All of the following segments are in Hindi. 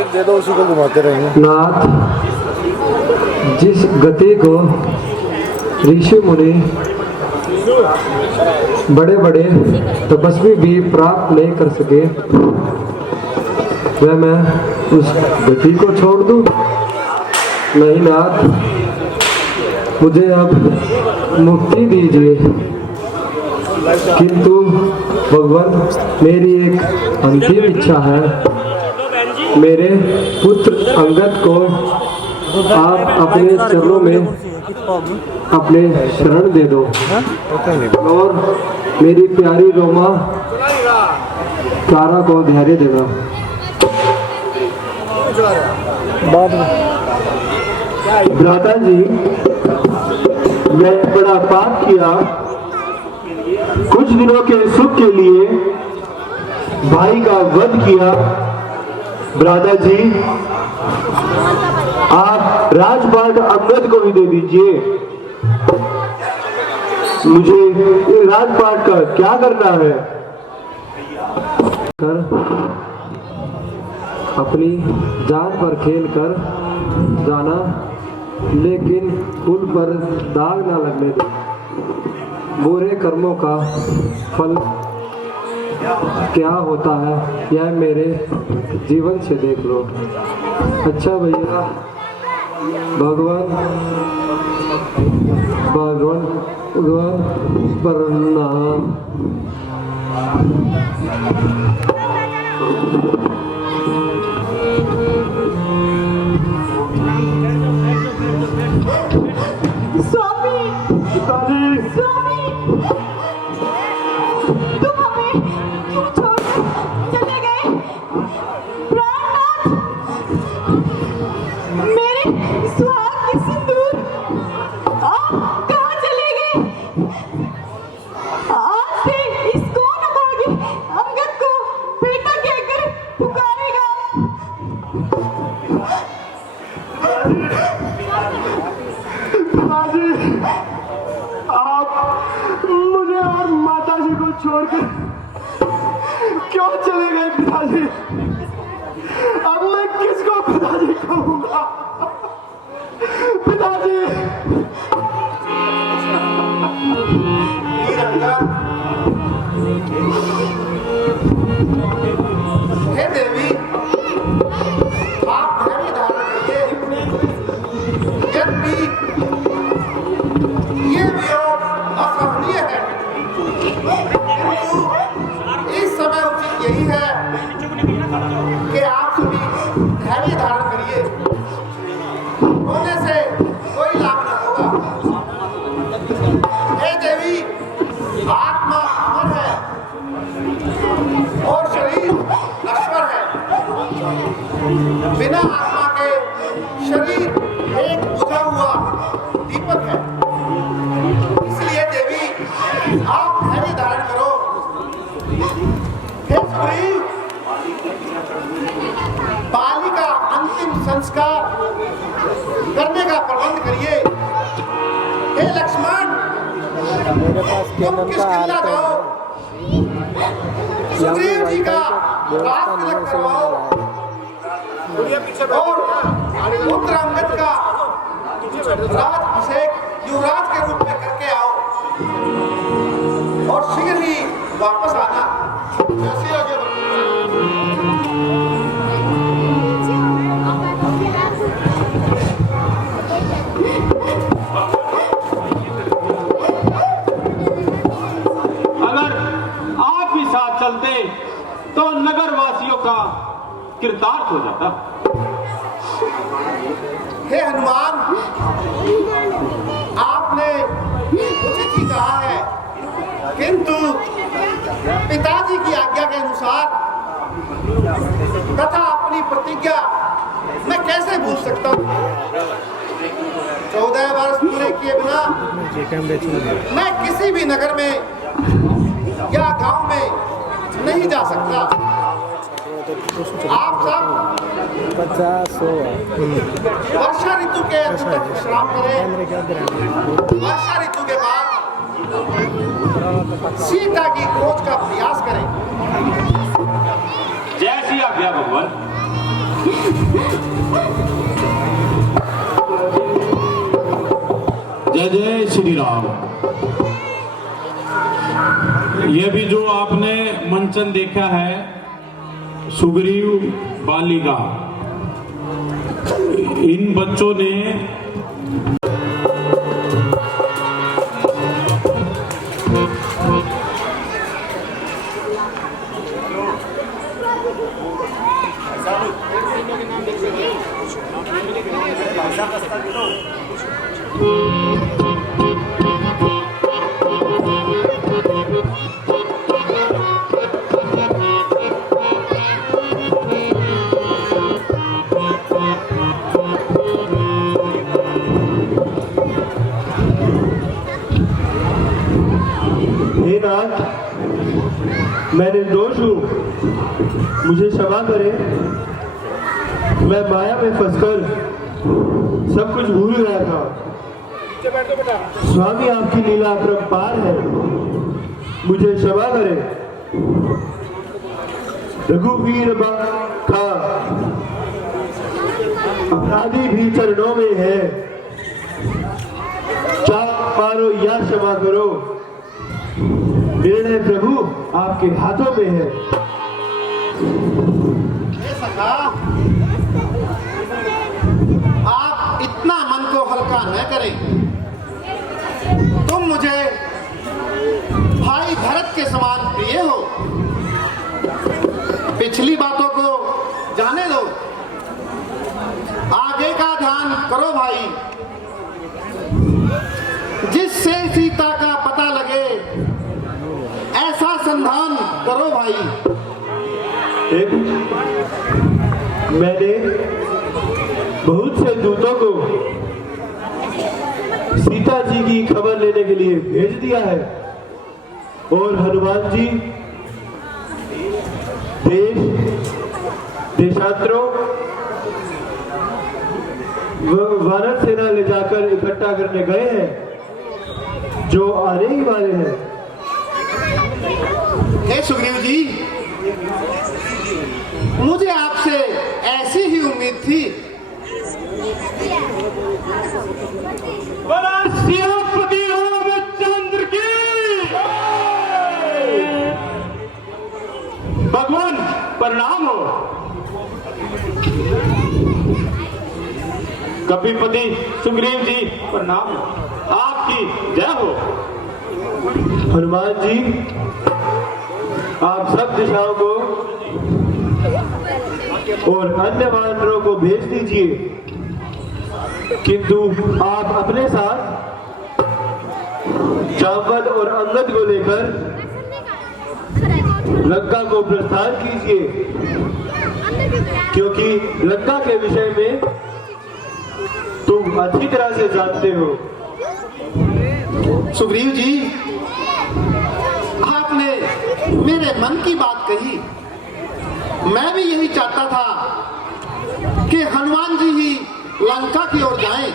एक दे दो, उसी को घुमाते रहेंगे। नाथ, जिस गति को ऋषि मुनि बड़े बड़े तपस्वी भी प्राप्त नहीं कर सके, वह मैं उस गति को छोड़ दूं? नहीं नाथ, मुझे अब मुक्ति दीजिए। किंतु भगवान, मेरी एक अंतिम इच्छा है। मेरे पुत्र अंगद को आप अपने चरणों में अपने शरण दे दो और मेरी प्यारी रोमा क्लारा को धैर्य देना। भ्राता जी, मैं बड़ा पाप किया। कुछ दिनों के सुख के लिए भाई का वध किया। भ्राता जी, आप राजपाट अंगद को ही दे दीजिए। मुझे राजपाट का क्या करना है? अपनी जान पर खेल कर जाना, लेकिन फूल पर दाग ना लगने दो। बुरे कर्मों का फल क्या होता है, यह मेरे जीवन से देख लो। अच्छा भैया, भगवान भगवान भगवान प्रणाम। छोड़कर क्यों चले गए पिताजी? अब मैं किसको पिताजी कहूंगा? पिताजी, हे देवी, आप धैर्य धारण करिए। यद्यपि ये वियोग असहनीय है, इस समय उचित यही है कि आप सभी धैर्य धारण करिए। होने से कोई लाभ न होगा। हे देवी, आत्मा अमर है और शरीर नश्वर है। बिना आत्मा के शरीर एक बुझा हुआ दीपक है। इसलिए देवी, आप धैर्य धारण करो। हे सुग्रीव, बाली का अंतिम संस्कार करने का प्रबंध करिए। हे लक्ष्मण, तुम किष्किंधा जाओ, सुग्रीव जी का राज तिलक करवाओ और पुत्र अंगद का राजाभिषेक युवराज के रूप में करके आओ और शीघ्र ही वापस आना। जैसे आगे अगर आप भी साथ चलते तो नगर वासियों का कृतार्थ हो जाता। हे हनुमान, आपने उचित ही कहा है, किंतु पिताजी की आज्ञा के अनुसार तथा अपनी प्रतिज्ञा मैं कैसे भूल सकता हूँ? 14 वर्ष पूरे किए बिना मैं किसी भी नगर में या गांव में नहीं जा सकता। आप सब 50 वर्षा ऋतु के अंत तक विश्राम करें। वर्षा ऋतु के बाद सीता की खोज का प्रयास करें। जैसी आज्ञा भगवान। जय जय श्री राम। ये भी जो आपने मंचन देखा है सुग्रीव बालिका, इन बच्चों ने हे नाथ, मैं निर्दोष हूँ, मुझे क्षमा करें। मैं माया में फंसकर सब कुछ भूल गया था। स्वामी आपकी लीला अपरंपार है, मुझे क्षमा करें। रघुवीर का अपराधी भी चरणों में है, चाप मारो या क्षमा करो, निर्णय प्रभु आपके हाथों में है। हे सखा, आप इतना मन को हल्का न करें। तुम मुझे भाई भरत के समान प्रिय हो। पिछली बातों को जाने दो, आगे का ध्यान करो भाई। जिससे सीता का पता लगे ऐसा संधान करो भाई। मैंने बहुत से दूतों को सीता जी की खबर लेने के लिए भेज दिया है और हनुमान जी देशांतरों वानर सेना ले जाकर इकट्ठा करने गए हैं, जो आने ही वाले हैं। हे सुग्रीव जी, मुझे आपसे ऐसी ही उम्मीद थी। सियापति रामचंद्र की भगवान प्रणाम हो। कपिपति सुग्रीव जी प्रणाम हो, आपकी जय हो। हनुमान जी, आप सब दिशाओं को और अन्य वानरों को भेज दीजिए, किंतु आप अपने साथ जामवंत और अंगद को लेकर लंका को प्रस्थान कीजिए, क्योंकि लंका के विषय में तुम अच्छी तरह से जानते हो। सुग्रीव जी, आपने मेरे मन की बात कही। मैं भी यही चाहता था कि हनुमान जी ही लंका की ओर जाएं।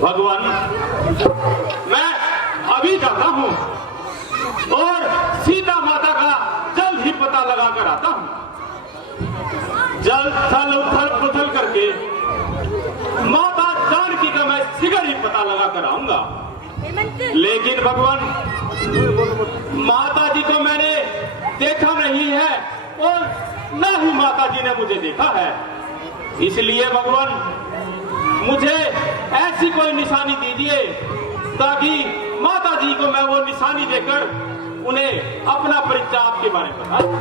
भगवान, मैं अभी जाता हूँ और सीता माता का जल्द ही पता लगा कर आता हूँ। जल्द थल उथल पुथल करके माता जानकी का मैं शीघ्र ही पता लगा कर आऊंगा। लेकिन भगवान, माता जी को मैंने देखा नहीं है और न ही माता जी ने मुझे देखा है। इसलिए भगवान, मुझे ऐसी कोई निशानी दीजिए ताकि माता जी को मैं वो निशानी देकर उन्हें अपना परिचय आपके बारे में बता दूं।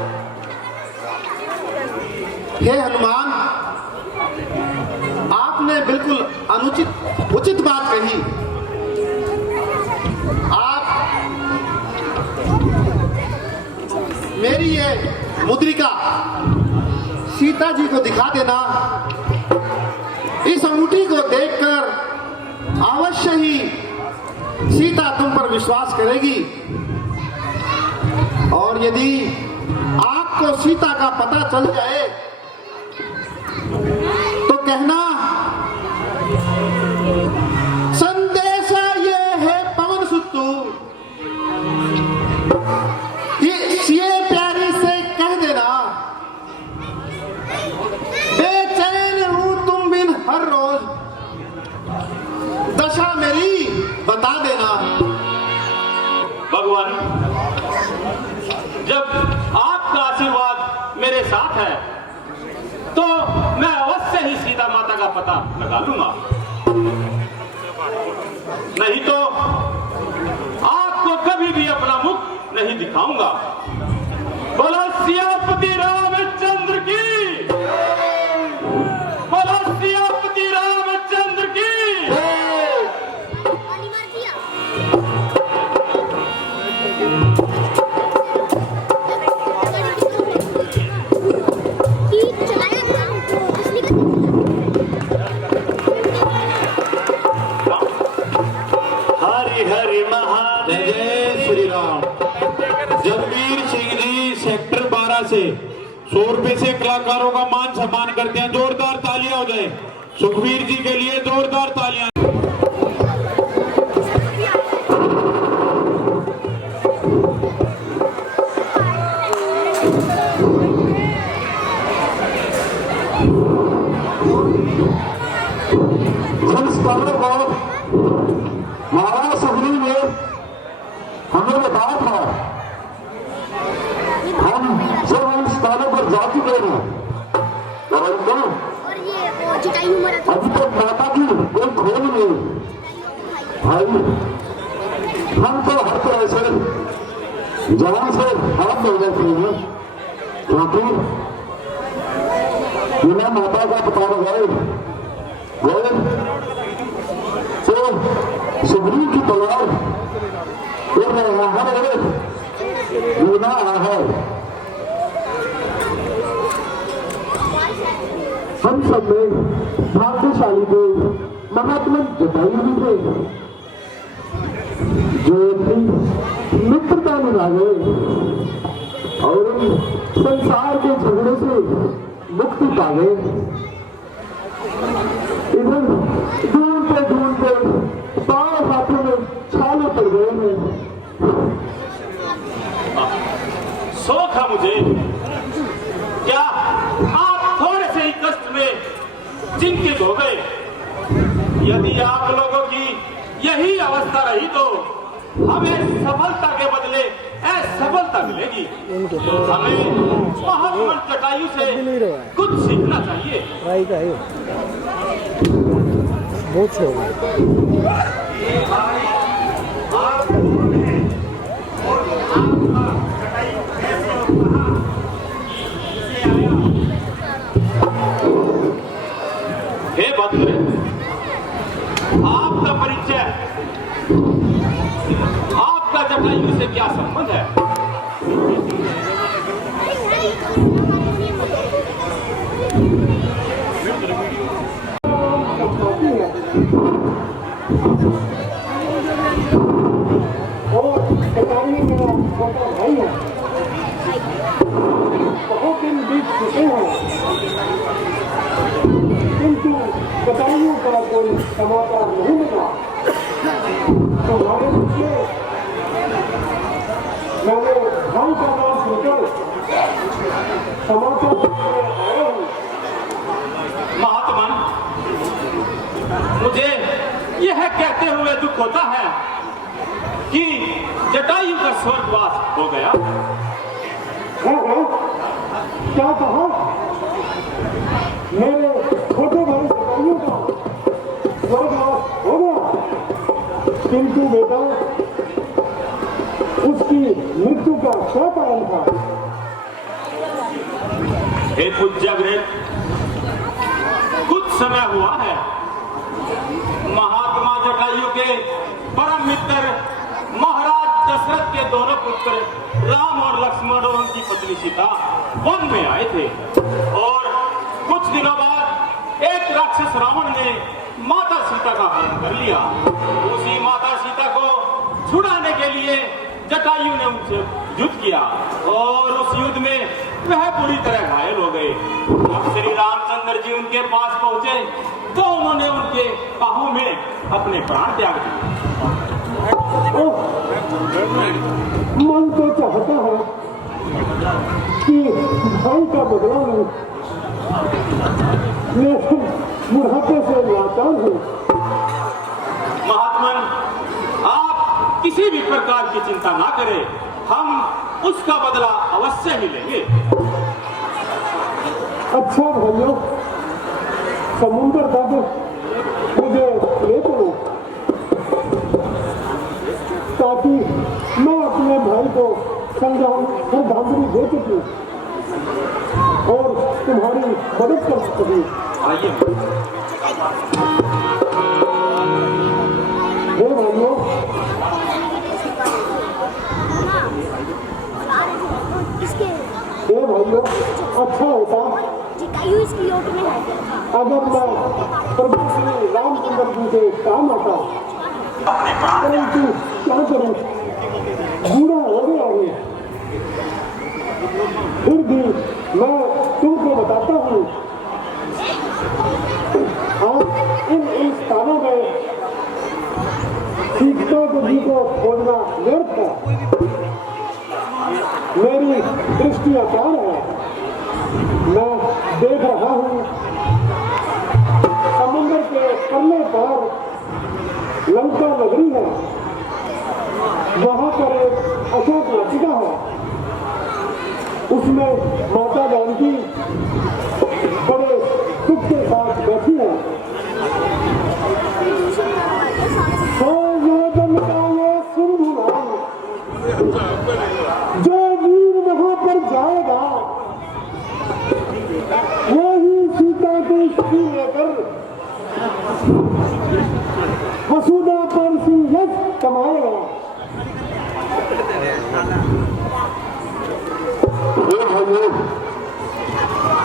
हे हनुमान, आपने बिल्कुल उचित बात कही। आप मेरी ये मुद्रिका सीता जी को दिखा देना। इस अंगूठी को देखकर अवश्य ही सीता तुम पर विश्वास करेगी, और यदि आपको सीता का पता चल जाए कहना संदेशा ये है पवन सुतु, ये प्यारी से कह देना बेचैन हूं तुम बिन हर रोज, दशा मेरी बता देना। भगवान, जब आपका आशीर्वाद मेरे साथ है तो मैं अवश्य ही सीता माता का पता लगा लूंगा, नहीं तो आपको कभी भी अपना मुख नहीं दिखाऊंगा। बोलो सियापति रामचंद्र की, बोलो सियापति रामचंद्र की। हरि हरि महादेव। जय जय श्री राम। जगवीर सिंह जी सेक्टर 12 से 100 रुपए से कलाकारों का मान सम्मान करते हैं। जोरदार तालियां हो जाए सुखबीर जी के लिए, जोरदार तालियां। महाराज सुखबीर ने हमें बताया था, हम जब हम स्थानों पर जा चुके हैं, परंतु अभी तक माता की कोई खोज नहीं। भाई हम तो हर तरह से जान से हाथ धो जाते हैं, क्योंकि बिना माता का पता लगाए तो सुग्रीव की तलवार हर एक गुनाह है। हम सब में भाग्यशाली थे, महात्मा जटायु भी थे जो अपनी मित्रता निभा गए और संसार के झगड़े से मुक्ति पा गए। इधर ढूंढते पांव हाथों में छाले पड़ गए हैं। शौक है मुझे, क्या आप थोड़े से ही कष्ट में चिंतित हो गए? यदि आप लोगों की यही अवस्था रही तो हमें सफलता के बदले असफलता मिलेगी। हमें महात्मा जटायु से कुछ सीखना चाहिए। बहुत से हो गए। हे भद्र, आपका परिचय, आपका जटायु से क्या संबंध है? भाई है, बहुत दिन बीत चुके हैं, किंतु जटायु का कोई समाचार नहीं मिला। तो हमारे लिए मैंने भाई का नाम सुनकर समाचार आया हूँ। महात्मा, मुझे यह कहते हुए दुख होता है कि जटायु का स्वर्गवास हो गया। क्या कहा? मेरे छोटे भाई जटायु का स्वर्गवास हो गया, किंतु बेटा उसकी मृत्यु का क्या कारण था? हे पूज्यव्रत, कुछ समय हुआ है महात्मा जटायु के परम मित्र महाराज दशरथ के दोनों पुत्र राम और लक्ष्मण और उनकी पत्नी सीता वन में आए थे, और कुछ दिनों बाद एक राक्षस रावण ने माता सीता का हरण कर लिया। उसी माता सीता को छुड़ाने के लिए जटायु ने उनसे युद्ध किया, और उस युद्ध में वह पूरी तरह घायल हो गए। अब श्री रामचंद्र जी उनके पास पहुंचे तो उन्होंने उनके बाहों में अपने प्राण त्याग दिए। मन तो चाहता है कि भाई का बदला लूं, लेकिन बुढ़ापे से लाचार हूं। महात्मन, आप किसी भी प्रकार की चिंता ना करें, हम उसका बदला अवश्य ही लेंगे। अच्छा भाइयों, समुद्र तक मुझे ले चलो ताकि मैं अपने भाई को श्रद्धांजलि दे सकूं और तुम्हारी मदद कर सकूं। आइए। हे भाइयों, अच्छा होता अगर मैं प्रभु श्री रामचंद्र जी के काम आता, परंतु क्या करूं, बूढ़ा हो गया हूं। फिर भी मैं तुमको बताता हूं, आप इन स्थानों में सीता जी को खोजना व्यर्थ है। मेरी दृष्टि अपार है, मैं देख रहा हूं समुद्र के पल्ले पर लंका नगरी है, वहां पर एक अशोक वाटिका है, उसमें माता जानकी बड़े सुख के साथ बैठी है। जो वीर वहां पर जाएगा वही सीता की स्त्री लेकर वसुधा पर सिंह यश कमाएगा।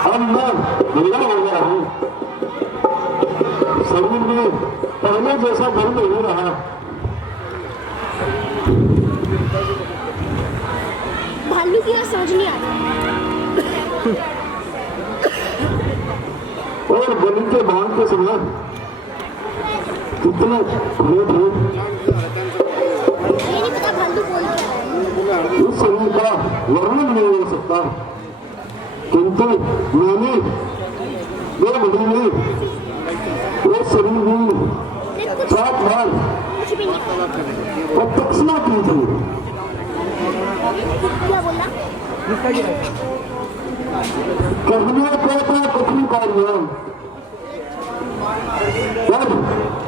अब मैं बुरा हो गया हूँ, शरीर में पहले जैसा दर्द नहीं रहा। भालू की समझ नहीं आ रही। और बलि के बाण के समय कितने खड़े थे, ये नहीं पता भालू बोल क्या है। इस शरीर का वर्णन नहीं हो सकता, किंतु मैंने दो घड़ी में वो शरीर भी 7 बार प्रत्यक्षता की थी। क्या बोला? कहने को तो कुछ नहीं पाएंगे,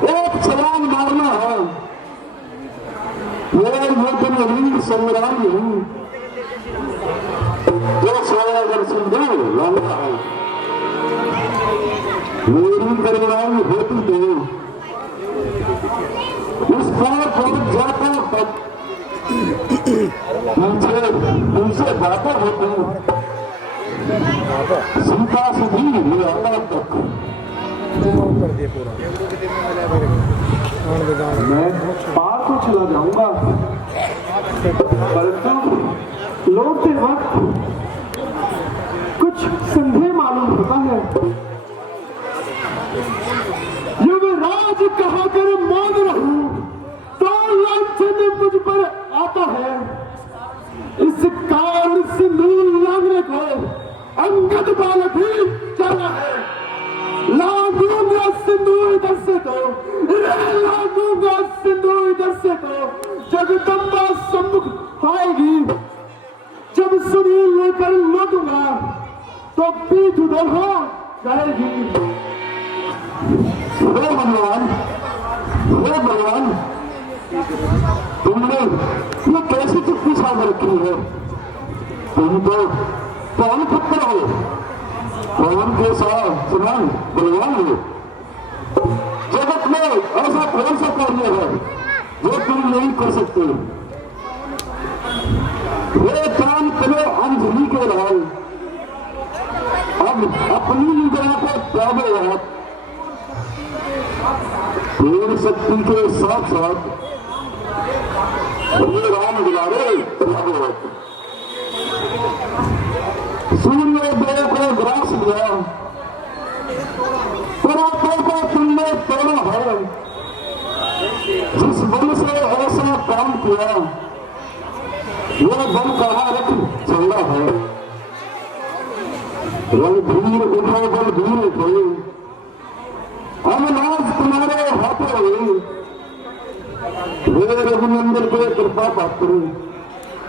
एक छलांग मारना है, ये युद्ध नहीं, संग्राम नहीं, जो 16 वर्ष लंका है। मेरी करुणाई होती थी, उस पर पहुंच जाता तक उनसे बातें होती, सीता से भी ले आता तक। मैं पार तो चला जाऊंगा, परंतु लौटते वक्त कुछ संदेह मालूम होता है। युवराज कहा कर मौन रहूं तो लांछन मुझ पर आता है। इस कारण सिंदूर लागने को अंगद बालक ही चला है। लागूंगा सिंदूर इधर से तो, लागूंगा सिंदूर इधर से तो जगदम्बा सम्मुख आएगी। जब शरीर लेकर लौटूंगा तो पीठ उधर हो जाएगी। हे भगवान, हे भगवान, तुमने ये कैसी चुप्पी साध रखी है? तुम तो पवन पुत्र हो, पवन के साथ समान बलवान हो। जगत में ऐसा कौन सा कार्य है जो तुम नहीं कर सकते? वे काम करो अंजलि के लाल, अब अपनी निद्रा को त्यागो आप। तेरी शक्ति के साथ साथ ये राम दुलारे त्यागो। सूर्योदय को ग्रास लिया, पर्वतों को तुमने तोड़ा है, जिस बल से ऐसा काम किया यह बल कहाँ रख चला है। रणधीर उठो बलधीर उठो, हम नाज तुम्हारे हाथों हुई, हे रघुनंदन के कृपा पात्र,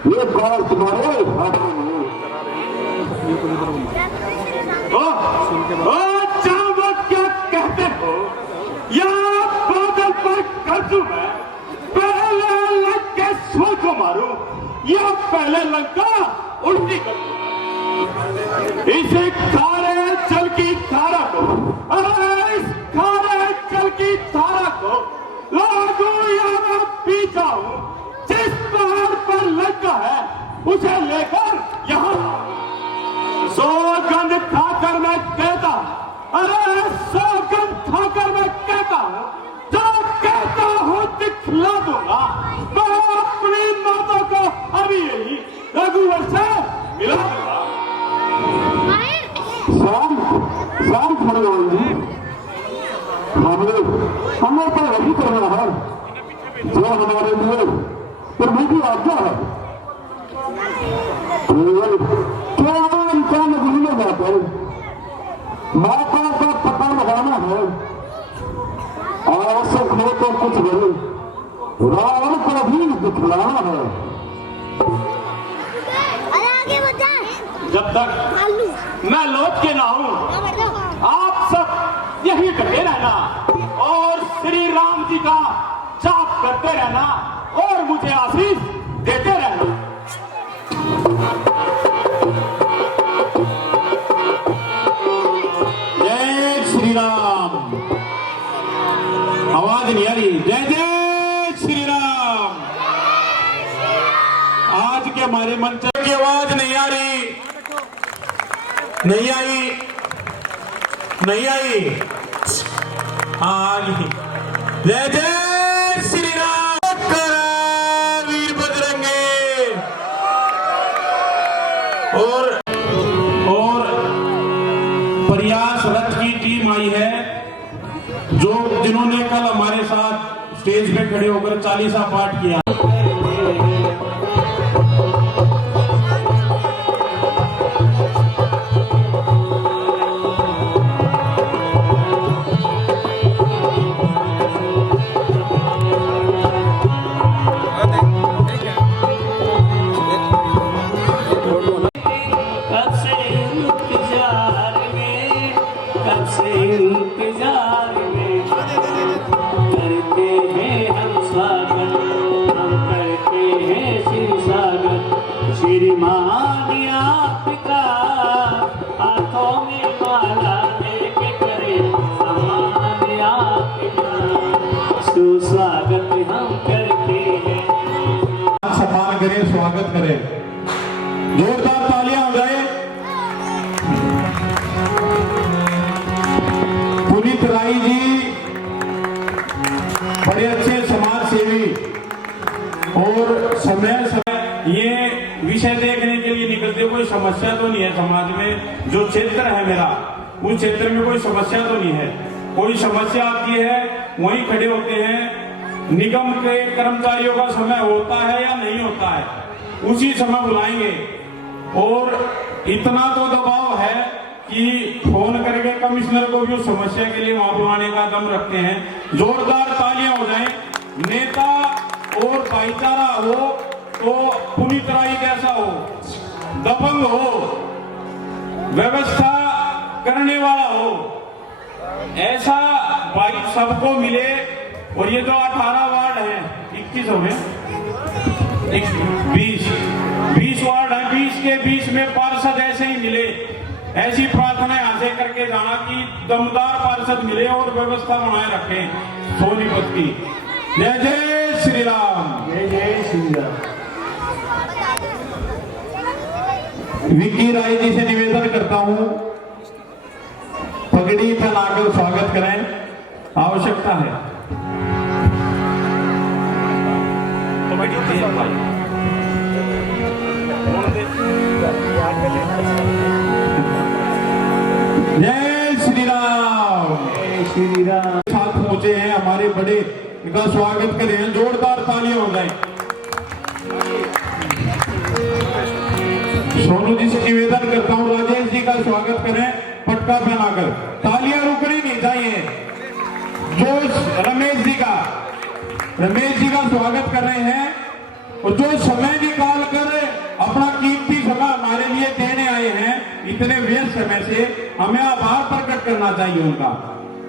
ये काज तुम्हारे हाथों में। जाओ क्या कहते हो, या बादल पर कर दूं मैं, पहले लग के सोचो मारो, या पहले लंका उल्टी कर दूं। इसे खारे जल की धारा को, अरे इस खारे जल की धारा को लागू या मैं पी जाऊं, जिस पहाड़ पर लंका है उसे लेकर यहाँ सौगंध खाकर मैं कहता हूं, अरे सौगंध खाकर मैं कहता हूं, जो कहता हूं दिखला दूंगा। मैं अपनी माता को अभी यही रघुवर से मिला दूंगा। शांत भगवान जी, हमें तो वही करना है जो हमारे लिए प्रभु की आज्ञा है। केवल क्या नजर जाते माता का पता लगाना है, आवश्यक हो तो कुछ नहीं, रावण को भी दिखलाना है। जब तक मैं लौट के ना हूं, आप सब यही करते रहना और श्री राम जी का जाप करते रहना और मुझे आशीष देते रहना। जय श्री राम। आवाज नहीं आ रही। जय जय श्री राम। आज के हमारे मंच की आवाज नहीं आ रही, नहीं आई, नहीं आई, हाँ आ गई। जय जय श्री राम। वीर बजरंगी और प्रयास रथ की टीम आई है, जो जिन्होंने कल हमारे साथ स्टेज पे खड़े होकर 40 पाठ किया। स्वागत हम करते हैं, सम्मान करें, स्वागत करें, जोरदार तालियां हो जाए। पुनीत राय जी बड़े अच्छे समाज सेवी और समय ये विषय देखने के लिए निकलते, कोई समस्या तो नहीं है समाज में। जो क्षेत्र है मेरा, उस क्षेत्र में कोई समस्या तो नहीं है। कोई समस्या आती है वहीं खड़े होते हैं। निगम के कर्मचारियों का समय होता है या नहीं होता है, उसी समय बुलाएंगे। और इतना तो दबाव है कि फोन करके कमिश्नर को भी उस समस्या के लिए वहां बुलाने का दम रखते हैं। जोरदार तालियां हो जाएं। नेता और भाईचारा हो तो पुनीत राय जैसा हो, दबंग हो, व्यवस्था करने वाला हो, ऐसा भाई सबको मिले। और ये जो 18 वार्ड है, 21 हो गए, 20 वार्ड है, 20 के 20 में पार्षद ऐसे ही मिले। ऐसी प्रार्थना यहाँ से करके जाना कि दमदार पार्षद मिले और व्यवस्था बनाए रखें सोनीपत की। जय जय श्री राम। जय जय श्री राम। विक्की राय जी से निवेदन करता हूं, पगड़ी पहनाकर स्वागत करें, आवश्यकता है। जय श्री राम। श्री राम। साथ पहुंचे हैं हमारे बड़े, इनका स्वागत करें, जोरदार तालियां हो जाए। सोनू जी से निवेदन करता हूं, राजेश जी का स्वागत करें पटका पहनाकर। तालियां रुकनी नहीं चाहिए। जो रमेश जी का स्वागत कर रहे हैं और जो समय निकाल कर अपना कीमती समय हमारे लिए देने आए हैं, इतने व्यस्त समय से हमें आभार प्रकट करना चाहिए उनका।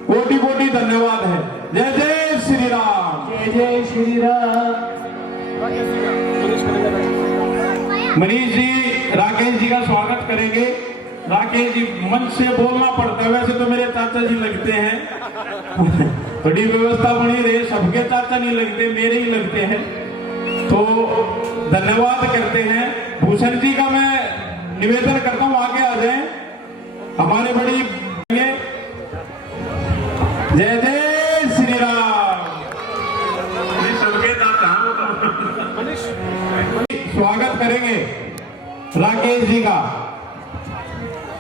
कोटि कोटि धन्यवाद है। जय जय श्री राम। जय जय श्री राम। मनीष जी राकेश जी का स्वागत करेंगे। राकेश जी मंच से बोलना पड़ता है, वैसे तो मेरे चाचा जी लगते हैं। बड़ी व्यवस्था बनी रही, सबके चाचा नहीं लगते, मेरे ही लगते हैं, तो धन्यवाद करते हैं। भूषण जी का मैं निवेदन करता हूं आगे आ जाएं, हमारे बड़ी। जय जय श्री राम। सबके चाचा स्वागत करेंगे राकेश जी का।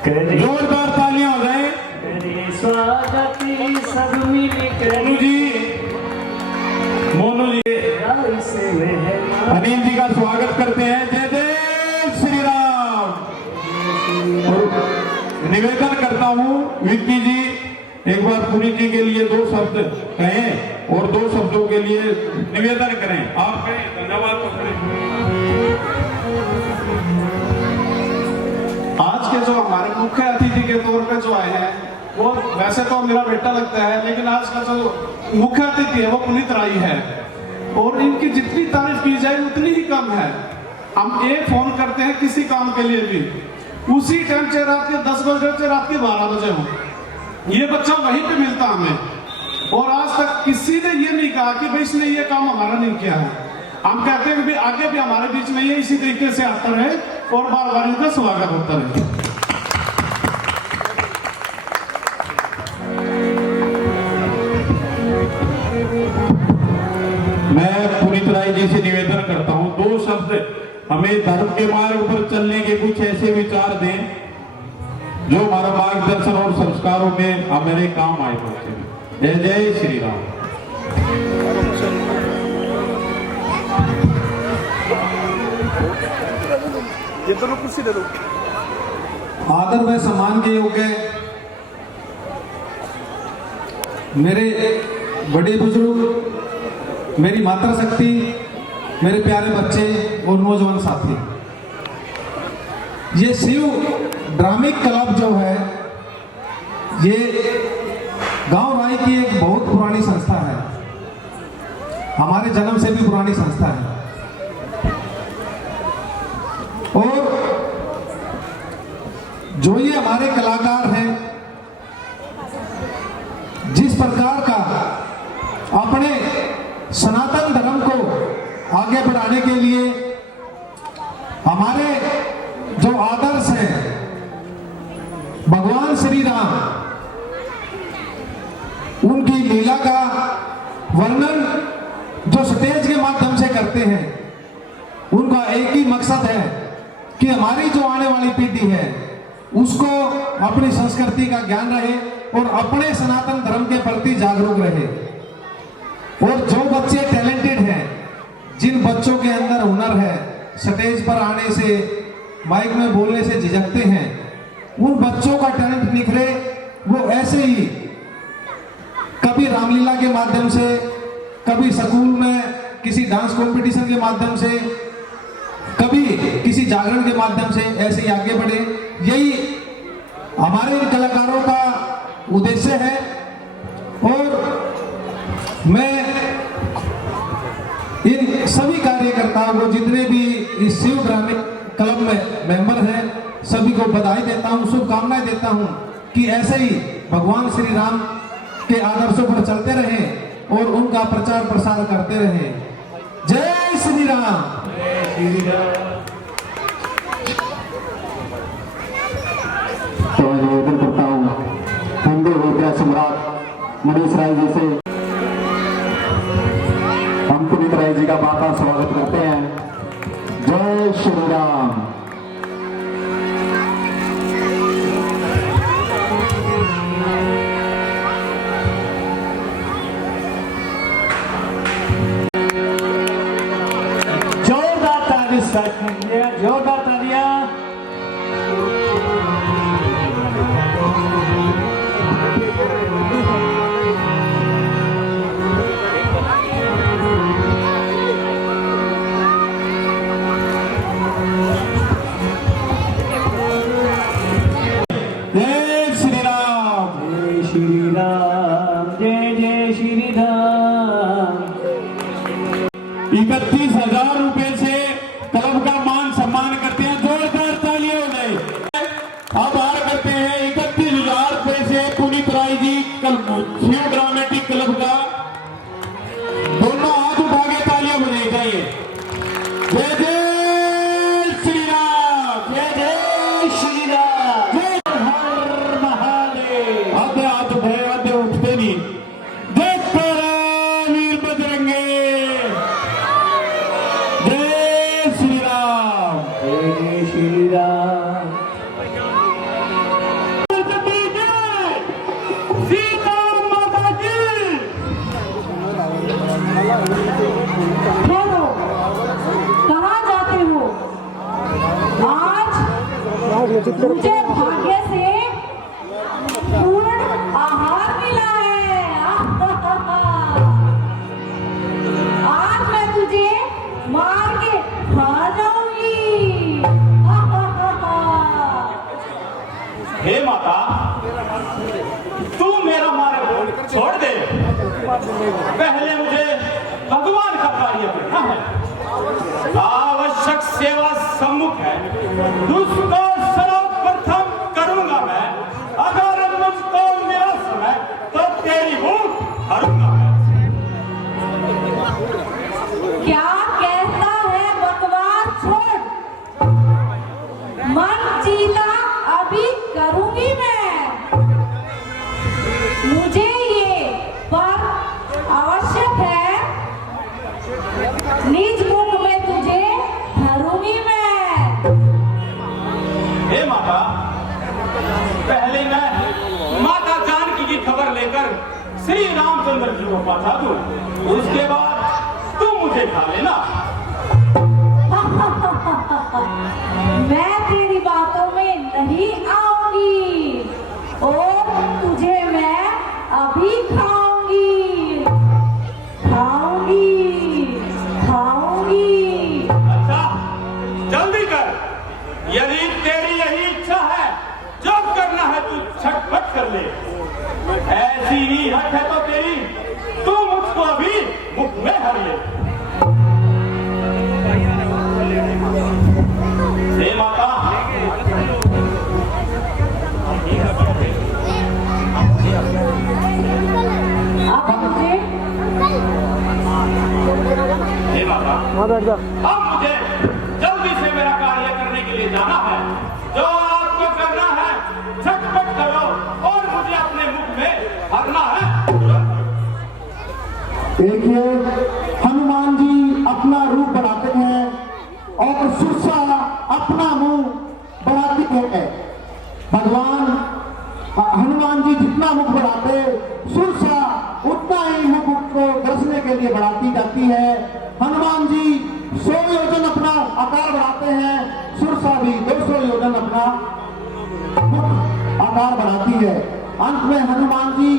जोरदार तालियां हो जाए। स्वागत सब मिलकर मोनू जी अनिल जी का स्वागत करते हैं। जय जय श्री राम। निवेदन करता हूं विक्की जी एक बार पुरी जी के लिए 2 शब्द कहें और 2 शब्दों के लिए निवेदन करें। आप कहें, धन्यवाद तो करें। आज के जो हमारे मुख्य अतिथि के तौर पे जो आए हैं, वो वैसे तो मेरा बेटा लगता है, लेकिन आज का जो मुख्य अतिथि है वो पुनीत राय है, और इनकी जितनी तारीफ की जाए उतनी ही कम है। हम एक फोन करते हैं किसी काम के लिए भी, उसी टाइम चाहे रात के 10 बजे चाहे रात के 12 बजे हो, ये बच्चा वहीं पे मिलता हमें, और आज तक किसी ने ये नहीं कहा कि भाई इसने ये काम हमारा नहीं किया है। हम कहते हैं कि आगे भी हमारे बीच में ये इसी तरीके से आता रहे और बार बार इनका स्वागत होता रहे। मैं पुनीत राय जी से निवेदन करता हूं 2 शब्द हमें धर्म के मार्ग पर चलने के कुछ ऐसे विचार दें जो हमारा मार्गदर्शन और संस्कारों में हमारे काम आए पहुंचे। जय जय श्री राम। ये दोनों कुर्सी दे दो। आदर व सम्मान के योग्य मेरे बड़े बुजुर्ग, मेरी माता शक्ति, मेरे प्यारे बच्चे और नौजवान साथी, ये शिव ड्रामिक क्लब जो है ये गांव राय की एक बहुत पुरानी संस्था है, हमारे जन्म से भी पुरानी संस्था है। और जो ये हमारे कलाकार हैं, जिस प्रकार का अपने सनातन धर्म को आगे बढ़ाने के लिए हमारे जो आदर्श हैं भगवान श्री राम, उनकी लीला का वर्णन जो स्टेज के माध्यम से करते हैं, उनका एक ही मकसद है कि हमारी जो आने वाली पीढ़ी है उसको अपनी संस्कृति का ज्ञान रहे और अपने सनातन धर्म के प्रति जागरूक रहे। और जो बच्चे टैलेंटेड हैं, जिन बच्चों के अंदर हुनर है, स्टेज पर आने से, माइक में बोलने से झिझकते हैं, उन बच्चों का टैलेंट निखरे, वो ऐसे ही कभी रामलीला के माध्यम से, कभी स्कूल में किसी डांस कंपटीशन के माध्यम से, कभी किसी जागरण के माध्यम से ऐसे ही आगे बढ़े। यही हमारे इन कलाकारों का उद्देश्य है। और मैं इन सभी कार्यकर्ताओं को, जितने भी इस शिव ड्रामिक क्लब में मेंबर हैं, सभी को बधाई देता हूं, शुभकामनाएं देता हूं कि ऐसे ही भगवान श्री राम के आदर्शों पर चलते रहें और उनका प्रचार प्रसार करते रहें। जय श्री राम। तो मैं निवेदन करता हूँ हिंदू विद्या सम्राट मनीष राय जी से, हम पुनीत राय जी का बार बार स्वागत करते हैं। जय श्री राम। जोरदार ताली जोरदार तालियां। जय श्री राम। जय श्री राम, जय जय श्री राम। 31,000 रुपए से क्लब का मान सम्मान करते हैं, जोरदार तालियां हो जाए। आभार करते हैं 31,000 रुपए से पुनीत राय जी शिव ड्रामेटिक क्लब का। दोनों हाथ उठा के तालियां बजाई जाइए। जय जय श्री राम, जय जय श्री राम। जय हर महादेव। आधे हाथ उठाए, आधे उठते नहीं। जय तारा वीर बजरंगे। जय श्री राम। जय जय श्री राम। सीता माता की। हेलो, कहाँ जाते हो? आज मुझे भाग्य से पूर्ण आहार मिला है। आज मैं तुझे मार के खा जाऊंगी। हे माता, तू मेरा मार्ग छोड़ दे। पहले मुझे भगवान का कार्य करना है। आवश्यक सेवा सम्मुख है, उसको सर्वप्रथम करूंगा मैं। अगर मुझको मिला समय तो तेरी भूख हरूंगा मैं। क्या कहता है? बकवास छोड़। मन जीता अभी करूंगी मैं। मुझे ये पर आवश्यक है, निज मुख में तुझे धरूंगी मैं। हे माता, पहले मैं माता जानकी की खबर लेकर श्री रामचंद्र जी को पहुंचा दूं, उसके बाद तू मुझे खा लेना। मैं तेरी बातों में नहीं आऊंगी और तुझे मैं अभी खाऊंगी, खाऊंगी, खाऊंगी। अच्छा, जल्दी कर। यदि तेरी यही इच्छा है, जो करना है तू झटपट कर ले। ऐसी ही हट है तो तेरी, तू मुझको अभी मुख में हर ले। हे माता, अब मुझे हे माता, अब मुझे जल्दी से मेरा कार्य करने के लिए जाना है। जो आपको करना है झटपट करो और मुझे अपने मुख में भरना है। देखिए, हनुमान जी अपना रूप बढ़ाते हैं और सुरसा अपना मुंह बढ़ाती है। भगवान हनुमान जी जितना मुख बढ़ाते, सुरसा उतना ही मुख को दर्शने के लिए बढ़ाती जाती है। हनुमान जी 100 योजन अपना आकार बढ़ाते हैं, सुरसा भी 200 योजन अपना मुख आकार बढ़ाती है। अंत में हनुमान जी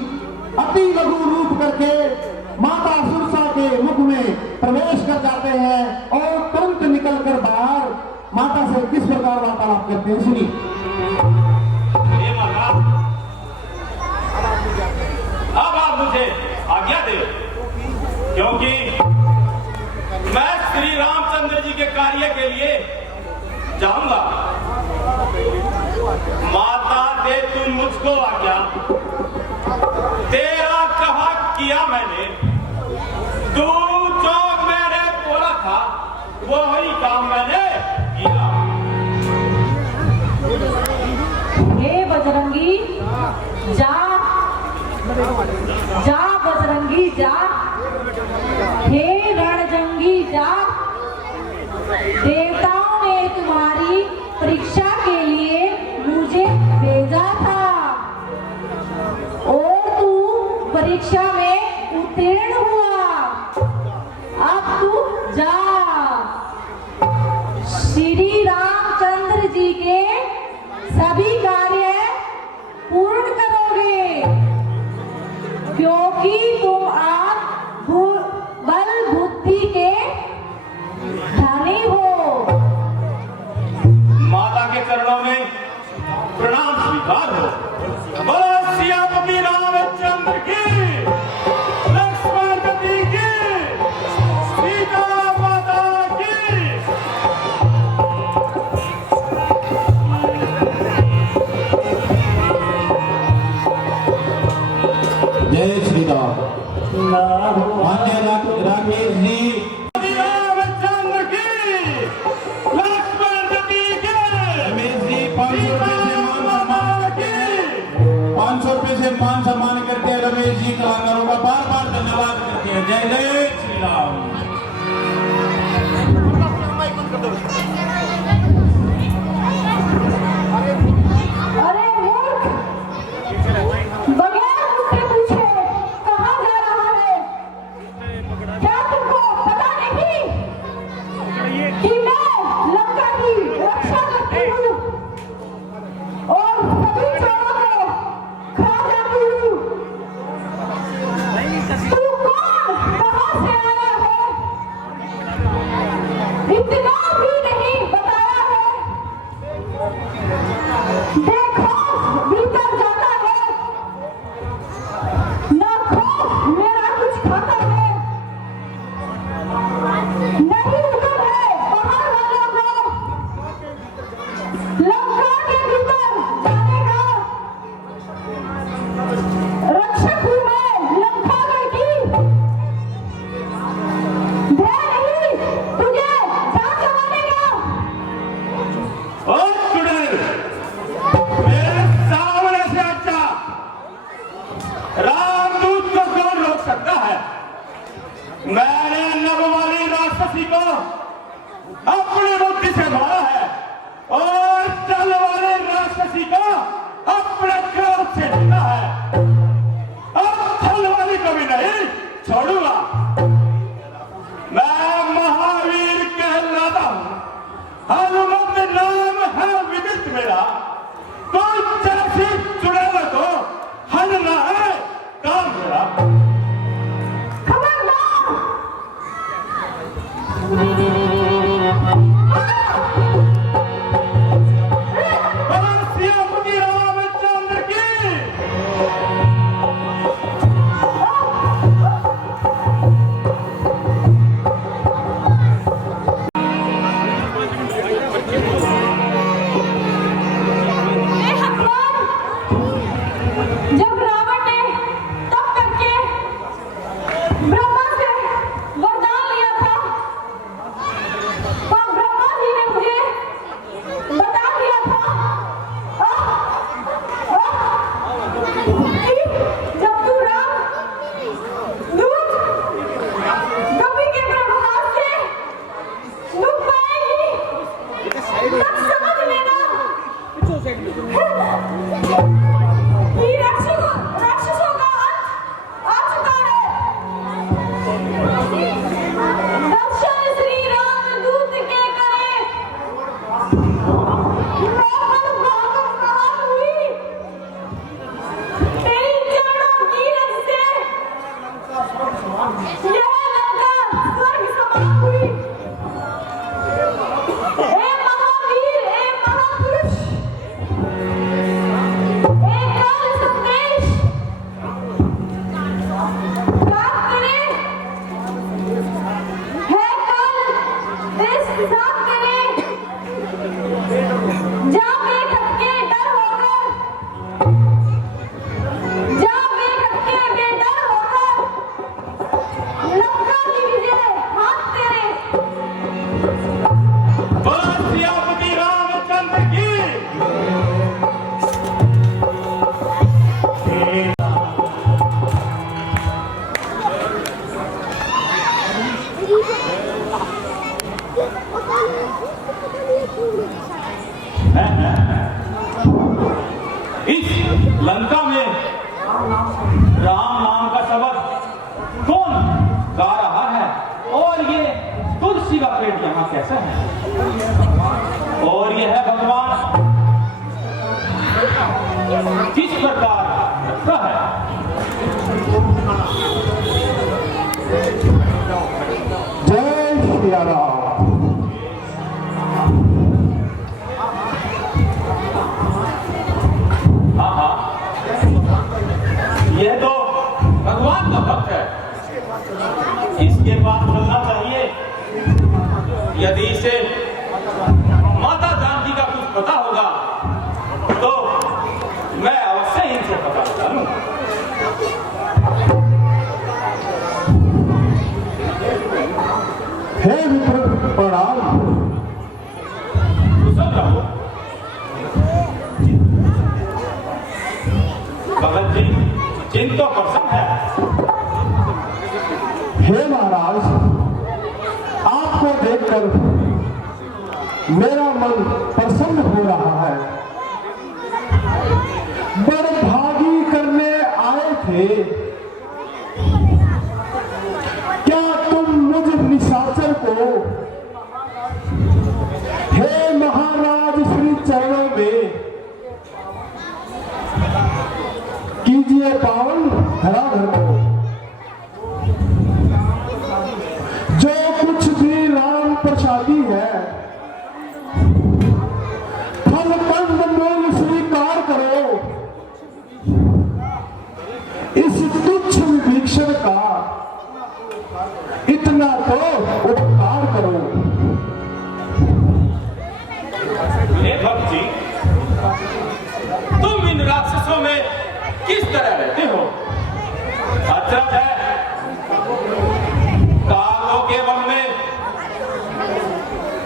अति लघु रूप करके माता सुरसा के मुख में प्रवेश कर जाते हैं और तुरंत निकलकर बाहर माता से किस प्रकार वार्तालाप करते हैं, सुनिए। हे माता, अब आप मुझे आज्ञा दे, क्योंकि मैं श्री रामचंद्र जी के कार्य के लिए जाऊंगा। माता दे तू मुझको आज्ञा। तेरा कहा किया मैंने, तू जो मैंने बोला था वही काम मैंने किया। हे बजरंगी, जा जा बजरंगी जा। हे रणजंगी जा। देवता परीक्षा के लिए मुझे भेजा था और तू परीक्षा में उत्तीर्ण हुआ। अब तू जा, श्री रामचंद्र जी के सभी कार्य पूर्ण करोगे, क्योंकि तुम आप बल बुद्धि के धनी हो। माता के चरणों में प्रणाम स्वीकार हो। बोलो सियापति रामचंद्र की, लक्ष्मण जी की, सीता माता की। जय श्री राम। मान्य राकेश जी, रामचंद्र की, लक्ष्मण जी की, रमेश जी 500 रुपए से मान सम्मान करते हैं। रमेश जी कलाकारों का बार बार धन्यवाद करते हैं। जय जय श्री राम। अरे मूर्ख, बगैर मुझसे पूछे कहाँ जा रहा है? क्या तुमको पता नहीं कि मैं लंका की रक्षा करती हूँ और सभी चोरों को खा जाती हूँ? तू कौन, कहाँ से आया है? इतना भी नहीं बताया है। देखो, भीतर जाता है, ना खो मेरा कुछ खाता है, नहीं उतर है बाहर वालों को लंका के भीतर जाने का। रक्षक हूँ मैं लंका की, ध्यान नहीं तुझे जान जमाने का। ओ चुड़ैल, मेरे सामने से अच्छा रामदूत को कौन रोक सकता है? मैंने नभ वाली राक्षसी को अपनी बुद्धि से मारा है और चल वाले राक्षसी को अपने क्रोध से जीता है। अब चल वाली को भी नहीं छोड़ूंगा। मैं महावीर कहलाता हूं, हनुमत नाम है विदित मेरा। तो जैसी चुड़ैल को हनना है काम मेरा। खबरदार! बोलो सियापति रामचंद्र की, राम नाम का शब्द कौन गा रहा है और ये तुलसी का पेड़ यहाँ कैसा है? और यह है भगवान किस प्रकार रखता है? जय श्री राम। हाँ, यह तो भगवान का भक्त है, इसके पास चलना चाहिए। यदि इसे माता जानकी का कुछ पता होगा तो मैं अवश्य इनसे पता लगा लूं। हे मित्र प्रणाम। कुशल रहो। भगत जी चिंतो प्रसन्न है। हे महाराज, आपको देखकर मेरा मन प्रसन्न हो रहा है। बड़भागी करने आए थे, क्या तुम मुझ निशाचर को हे महाराज श्री चरणों में कीजिए पावन धराधर को। जो कुछ भी राम प्रसादी है फलकंद मूल स्वीकार करो। इस तुच्छ विभीषण का इतना तो उपकार करो। हे भक्त जी, तुम इन राक्षसों में किस तरह रहते हो? अचरज है, कालों के वन में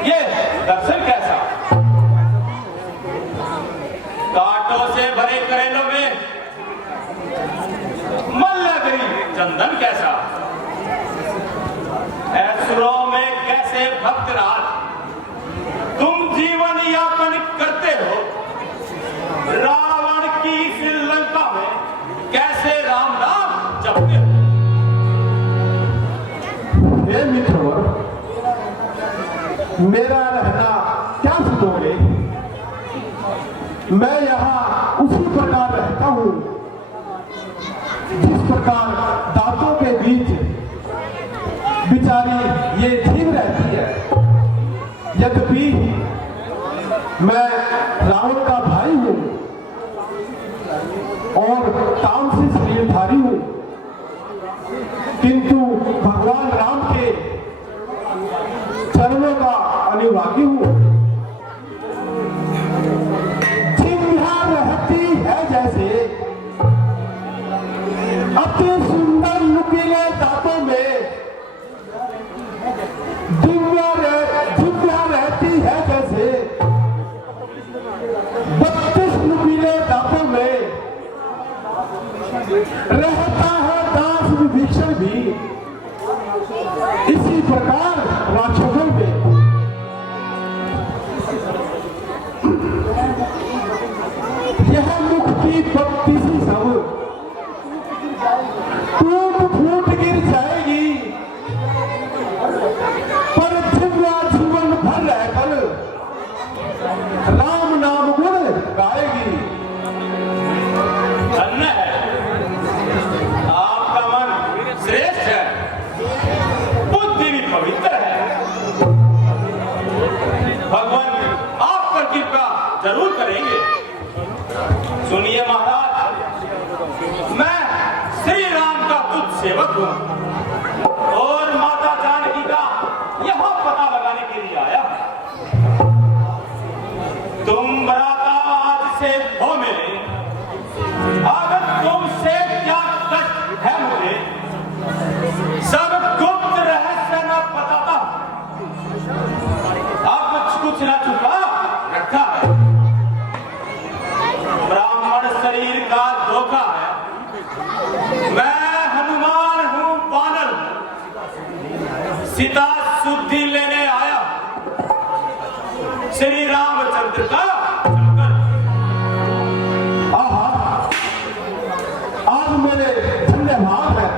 ये दर्शन कैसा? कांटों से भरे करेलों में मल्लगरी चंदन कैसा? असुरों में कैसे भक्त राज तुम जीवन यापन करते हो? रावण की श्रीलंका में कैसे राम नाम जपते हो? हे मित्रवर, मेरा रहना क्या सुनोगे? मैं यहाँ उसी प्रकार रहता हूँ जिस प्रकार दांतों के बीच बिचारी ये जीव रहती है। यद्यपि मैं रावण का भाई हूँ और तामसी शरीरधारी हूँ, किंतु भगवान राम के चरणों का अनुरागी हूँ। जिह्वा रहती है जैसे अति सुंदर नुकीले दांतों में जिह्वा रहती है जैसे 32 नुकीले दांतों में रहता है दास विभीषण भी। इसी प्रकार राक्षसों में यह मुख की भक्ति सी सब टूट फूट गिर जाएगी, पर जिह्वा जीवन भर रहकर राम नाम गुण गाएगी। धन्य है, आपका मन श्रेष्ठ है, बुद्धि भी पवित्र है। भगवान आप पर कृपा जरूर करेंगे। सुनिए महाराज, मैं श्री राम का तुच्छ सेवक हूँ और माता जानकी का यहाँ पता लगाने के लिए आया। तुम बराता आज से हो मिले, अगर तुमसे क्या कष्ट है मुझे सब गुप्त रहस्य न बताता। अब कुछ न छुपा रखा है। ब्राह्मण शरीर का धोखा है, मैं हनुमान हूँ बानर, सीता शुद्धि लेने आया श्री रामचंद्र का आज मैंने भाग है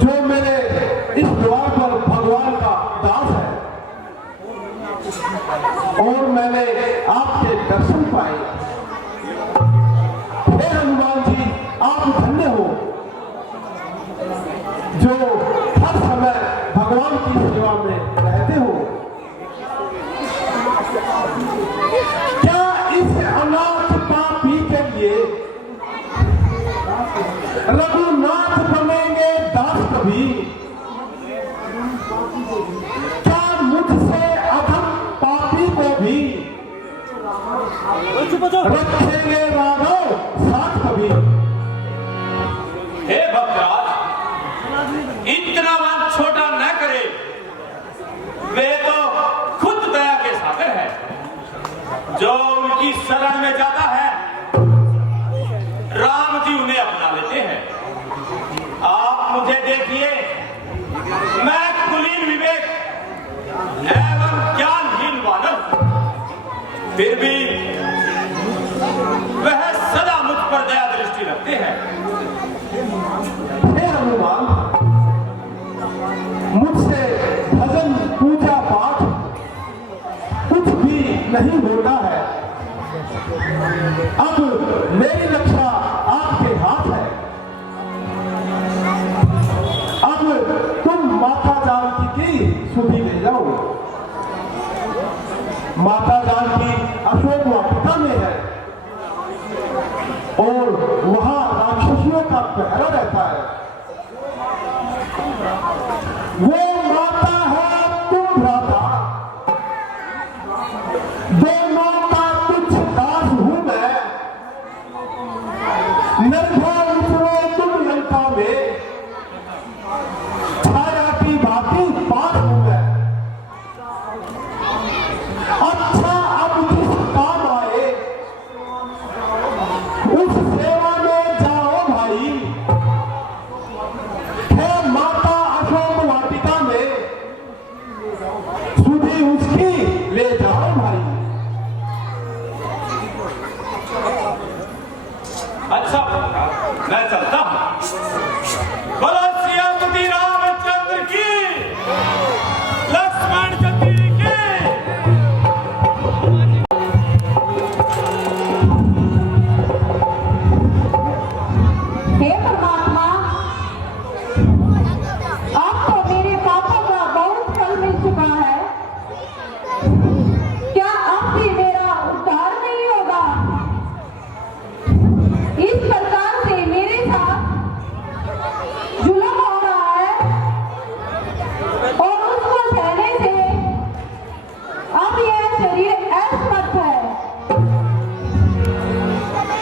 जो मेरे इस द्वार पर भगवान का दास है और मैंने आपके दर्शन पाए। हे हनुमान जी, आप धन्य हो जो हर समय भगवान की सेवा में रहते हो। क्या इस अनाथ पापी के लिए रघुनाथ बनेंगे दास कभी? क्या मुझसे अधम पापी को भी रखेंगे राघव साथ कभी? हे भक्तराज, इतना मन छोटा न करे, वे तो खुद दया के सागर है। जो उनकी शरण में जाता है राम जी उन्हें अपना लेते हैं। आप मुझे देखिए, मैं कुलीन विवेक एवं ज्ञानहीन मानव, फिर भी वह सदा मुझ पर दया दृष्टि रखते हैं। हे हनुमान, मुझसे भजन पूजा पाठ कुछ भी नहीं होता है। अब मेरी रक्षा आपके हाथ है। अब तुम माता जानकी की सुधि ले जाओ। माता जानकी अशोक वाटिका में है और वहां राक्षसियों का पहरा रहता है। वो माता है, तुम भ्राता, दोनों का कुछ दास हूं मैं। निर्भय उतरो तुम लंका में, छाया की भांति पास हूं मैं। अच्छा, अब जिस काम आए उस सेवा में जाओ भाई। हे माता अशोक वाटिका में सुधि उसकी ले जाओ भाई। अच्छा, मैं चलता हूं। बोलो सियापति रामचंद्र की, लक्ष्मण जी की। हे परमात्मा, आपको मेरे पापों का बहुत फल मिल चुका है। क्या अब भी मेरा उद्धार नहीं होगा? इस प्रकार से मेरे साथ जुल्म हो रहा है और उसको सहने से अब यह शरीर असमर्थ है।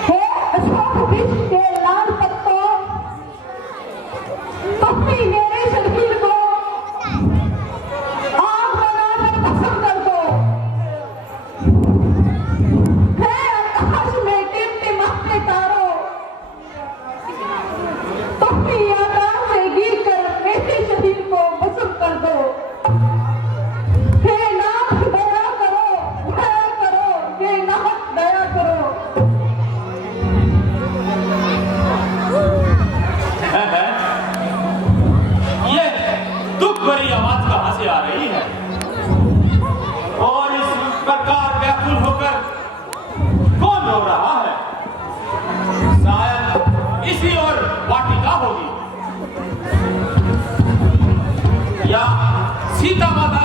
हे अशोक वृक्ष के लाल पत्तों, तुम भी मेरे शरीर को आग बनाकर भस्म कर दो। हे आकाश में टिमटिमाते तारों, तुम भी आकाश से गिरकर मेरे शरीर को भस्म कर दो। हे नाथ दया करो, दया करो, हे नाथ दया करो। ये दुख भरी आवाज कहां से आ रही है और इस प्रकार व्याकुल होकर कौन रो रहा है? शायद इसी और वाटिका होगी या सीता माता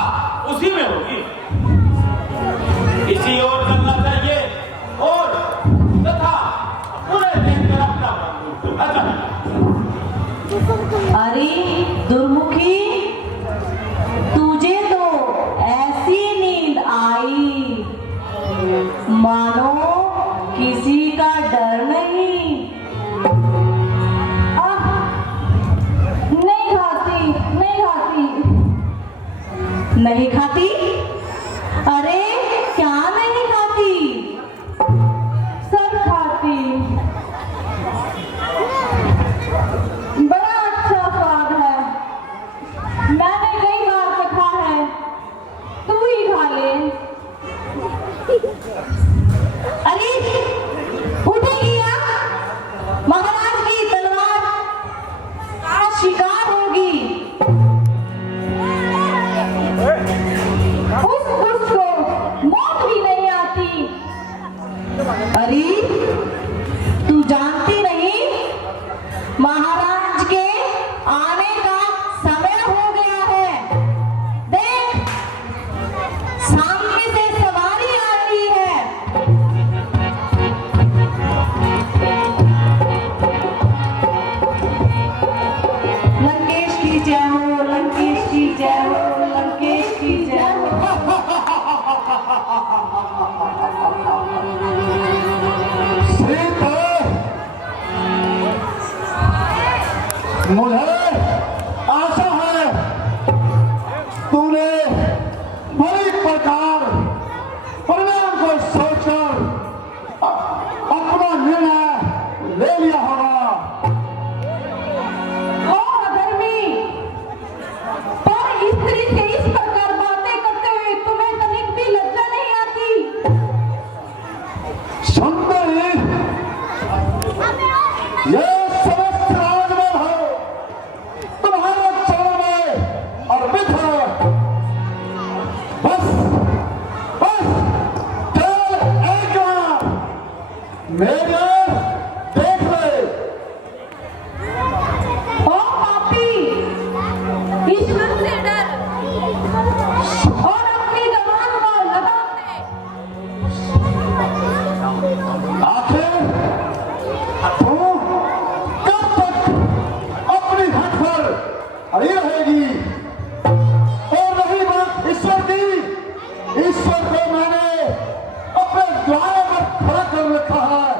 उसी में होगी। इसी ओर चलना चाहिए और तथा उन्हें देखकर अपना अच्छा। अरे दुर्मुखी, तुझे तो ऐसी नींद आई मानो किसी का डर नहीं। नहीं खाती, नहीं खाती, नहीं खाती। अरे क्या नहीं खाती? सब खाती। बड़ा अच्छा स्वाद है। मुझे आशा है तूने बड़ी प्रकार परिणाम को सोचकर अपना निर्णय ले लिया होगा। ओ अधर्मी, पर स्त्री से इस प्रकार बातें करते हुए तुम्हें तनिक भी लज्जा नहीं आती? सुंदरी, ये समस्त राजमहल है तुम्हारे चरणों में अर्पित है। बस बस केवल एक बार मेरे देख ले। ओ पापी, ईश्वर से डर और अपनी जबान को लगाम दे। आखिर तू कब तक अपनी हट पर अड़ी रहेगी? और रही बात ईश्वर की, ईश्वर को मैंने अपने द्वार पर खड़ा कर रखा है।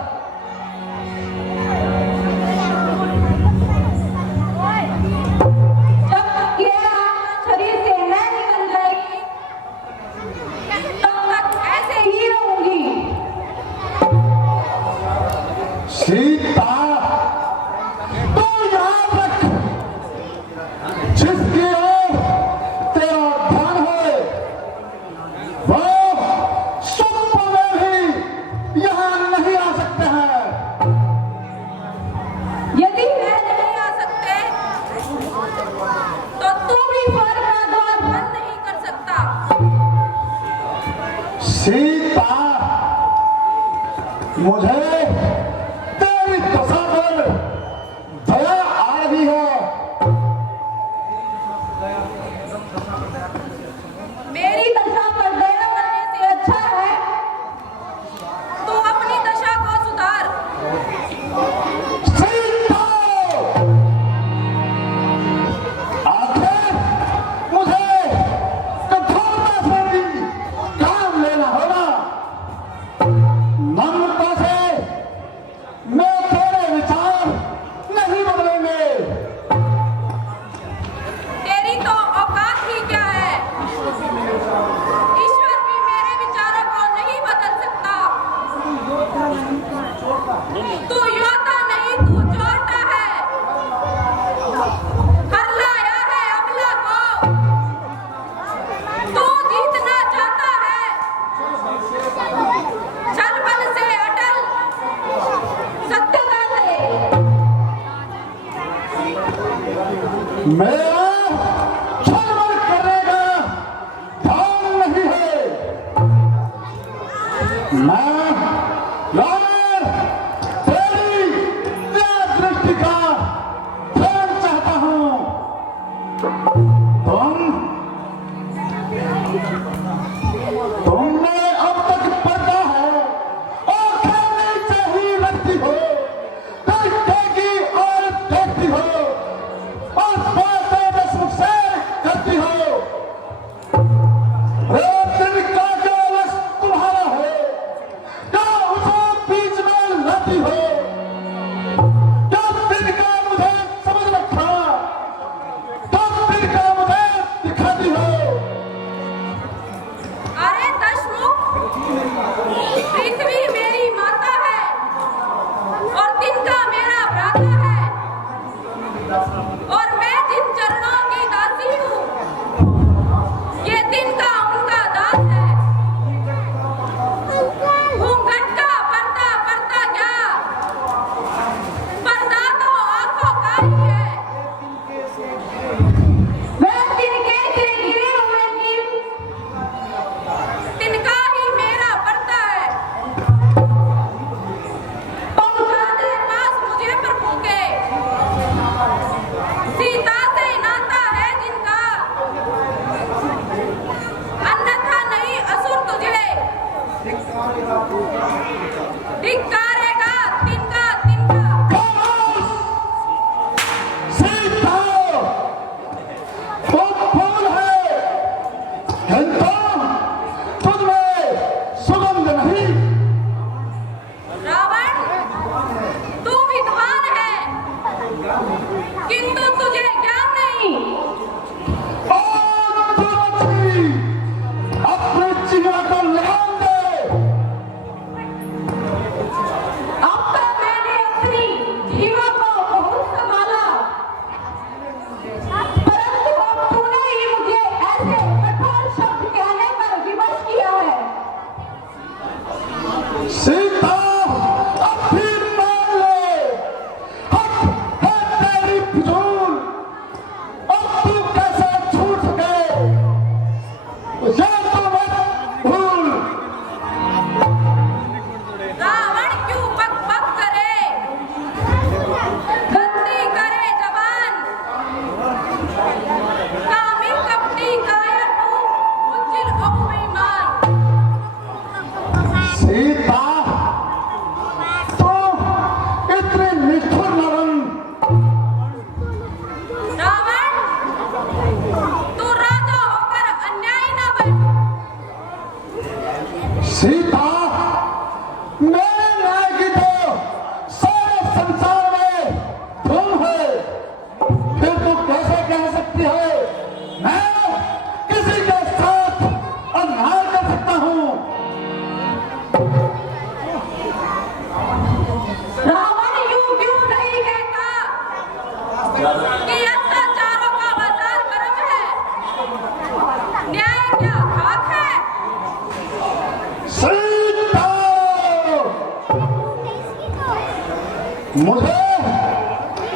जब तक ये आत्मा शरीर से न निकल जाएगी, तब तक ऐसे ही रहूंगी। सीता, तू याद रख, जिसकी ओर तेरा ध्यान है वो स्वप्न में भी यहाँ नहीं आ सकते हैं। यदि मैं नहीं आ सकते, तो तू भी स्वर्ग का द्वार बंद नहीं कर सकता। सीता, मुझे तेरी दशा पर दया आ रही है। मेरी दशा पर दया करने से अच्छा है तू अपनी दशा को सुधार। सीता, आखिर मुझे कठोरता से भी काम लेना होगा। नम्रता से मैं तेरे विचार नहीं बदलेंगे। तेरी तो औकात ही क्या है? ईश्वर भी मेरे विचारों को नहीं बदल सकता। तू योद्धा नहीं, तू जोता है। हर लाया है अबला को, तू जीतना चाहता है। छल बल से अटल, सत्यता से। मेरा छलबल करने का ध्यान नहीं है। मैं यार तेरी दृष्टि का ध्यान चाहता हूँ। तुमने अब तक पढ़ा है और खेलने से ही लगती हो, देखती और देखती हो और बातें दसमुख से करती हो। दिन का जो लक्ष्य तुम्हारा है, क्या उसे बीच में लाती हो? क्या दिन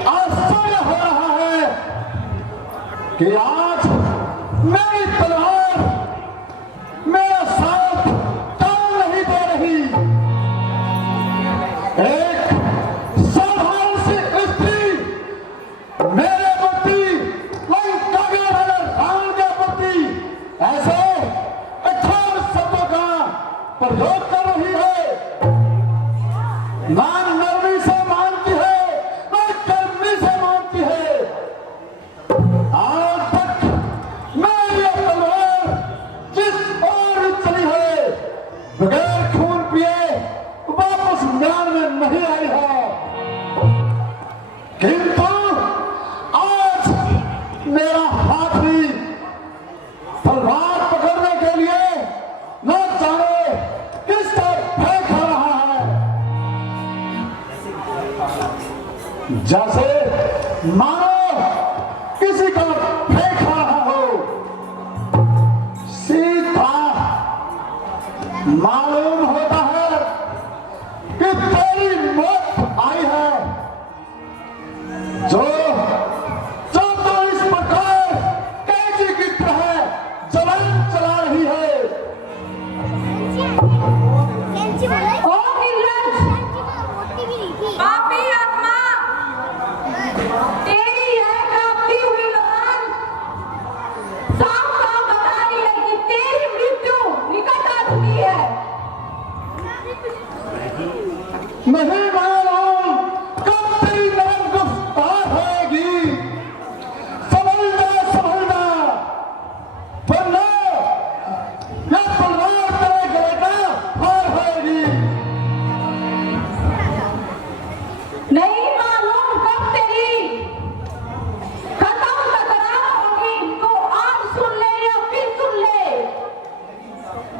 आश्चर्य हो रहा है कि आज मेरी तलवार मेरा साथ काम नहीं दे रही। एक साधारण सी स्त्री मेरे प्रति लंका के राजा रावण के प्रति ऐसे कठोर शब्दों का प्रयोग कर रही है। ना नरमी से मानती है, ना कर्मी से मानती है। आज तक मेरी ये तलवार जिस ओर चली है, बगैर खून पिए वापस म्यान में नहीं आई है। किंतु आज मेरा हाथ भी तलवार पकड़ने के लिए न जाने किस तरफ फेंक रहा है। जैसे मानो किसी को फेंक रहा हो। सीधा मालूम होता है कि तेरी मौत आई है। जो जो तो इस प्रकार कैदी की तरह जलन चला रही है। ओ नीरज, पापी आत्मा, तेरी यह कांपती हुई लगान साफ साफ बता रही है कि तेरी मृत्यु निकट आ चुकी है। नहीं मालूम कब तेरी नाम गिरफ्तार होएगी। समझना समझना, वरना यह तलवार तेरे गले का हार होएगी। नहीं मालूम कब तेरी खत्म तकरार होगी, तो आज सुन ले या फिर सुन ले,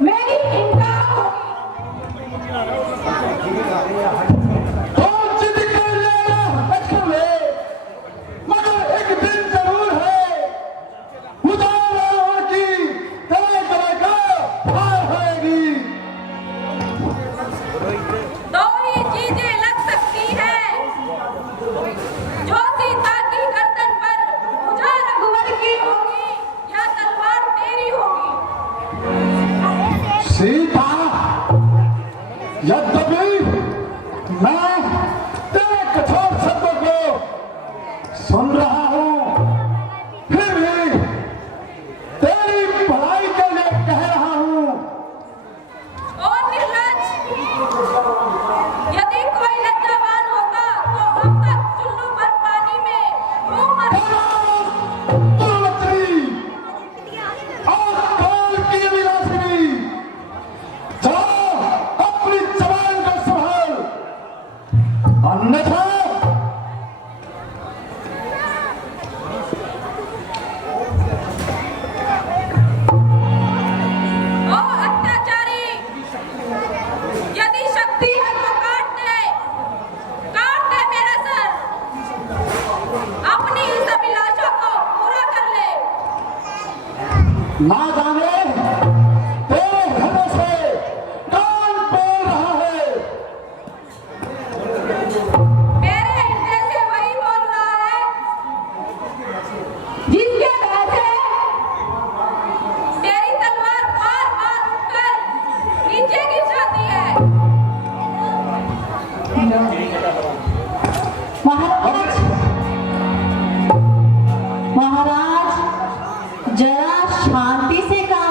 मेरी इनकार होगी। तो जिद कर लेना, रख ले, मगर एक दिन जरूर है उजाला की तेरे गले का हार होएगी। दो ही चीजें लग सकती हैं, जो सीता की गर्दन पर मुझा रघुवर की होगी या तलवार तेरी होगी। सीता, यद्यपि मैं तेरे कठोर शब्दों को सुन रहा हूं, फिर भी तेरी भलाई के लिए कह रहा हूं। और निर्लज, यदि कोई लज्जावान होता तो अब तक चुल्लू भर पानी में मुंह मर दुर्वचनी और काल की विलासिनी, जाओ अपनी जबान को संभाल, अन्यथा ओ अत्याचारी, यदि शक्ति है तो काट दे मेरा सर, अपनी इस अभिलाषा को पूरा कर ले। ना जाने तेरे हृदय से कौन बोल रहा है। मेरे हृदय से वही बोल रहा है जिसके भय से तेरी तलवार बार बार उठकर नीचे गिर जाती है। महाराज, जरा शांति से काम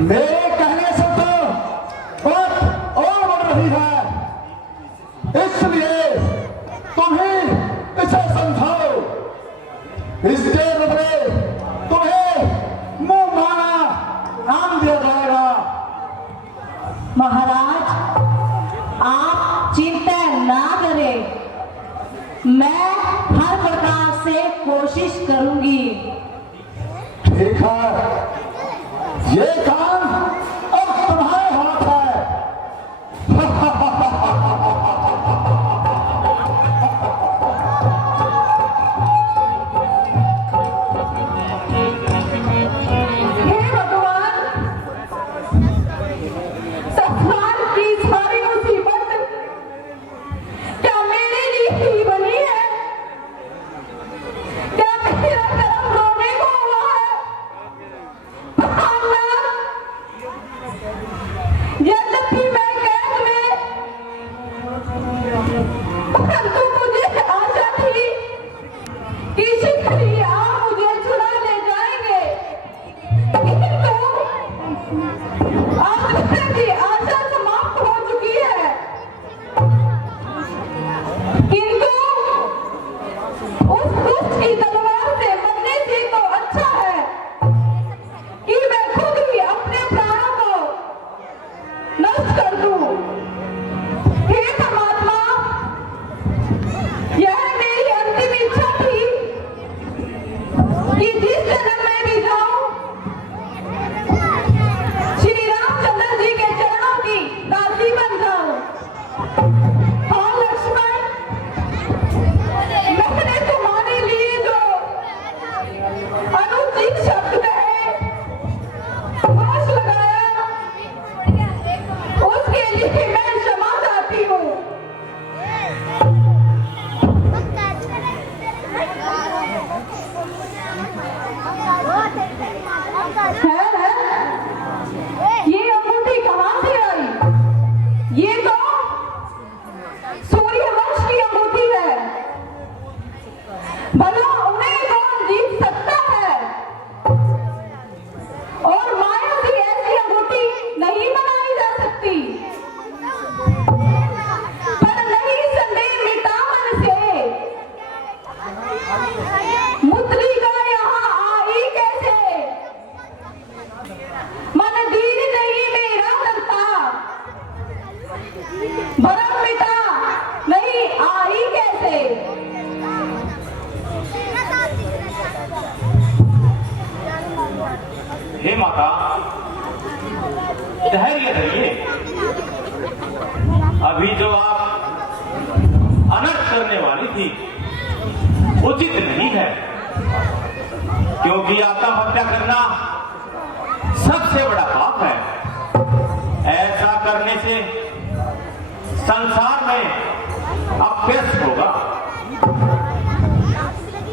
मेरे कहने से तो बात और बढ़ रही है, इसलिए तुम्हें इसे समझाओ। इसके बदले तुम्हें मुंह माना नाम दिया जाएगा। महाराज, आप चिंता ना करें, मैं हर प्रकार से कोशिश करूंगी। ठीक है, ये काम अब तुम्हारे हाथ है। हे भगवान, संसार की सारी मुसीबत क्या मेरे लिए ही बनी है? क्या मेरा कर्म रोने को हुआ है? यद्यपि मैं कैद में, परंतु मुझे आशा थी कि शीघ्र ही आप मुझे छुड़ा ले जाएंगे, किंतु आज मेरी आशा समाप्त हो चुकी है। किंतु उस दुष्ट की तलवार से मरने से तो अच्छा है कि मैं खुद ही अपने प्राणों को नष्ट कर दूं। हे परमात्मा, यह मेरी अंतिम इच्छा थी कि जिस जन्म में भी जाऊं, श्री रामचंद्र जी के चरणों की दासी बन जाऊं। हाँ लक्ष्मण, मैंने तुम्हारे लिए जो अनुचित शब्द कहे, दोष लगाया, उसके लिए मैं क्षमा चाहती हूँ। ये अंगूठी कहाँ से आई? ये तो सूर्यवंश की अंगूठी है। भला उन्हें कौन जीत सकता है? और माया की ऐसी अंगूठी नहीं बनाई जा सकती। पर नहीं संदेह मिटा मन से, मुद्रिका यहाँ आई कैसे? मन दीन नहीं मेरा करता, भरम मिटा नहीं आई कैसे? हे माता, धैर्य धरिए। अभी जो आप अनर्थ करने वाली थी उचित नहीं है, क्योंकि आत्महत्या करना सबसे बड़ा पाप है। ऐसा करने से संसार में अभ्यस्त होगा।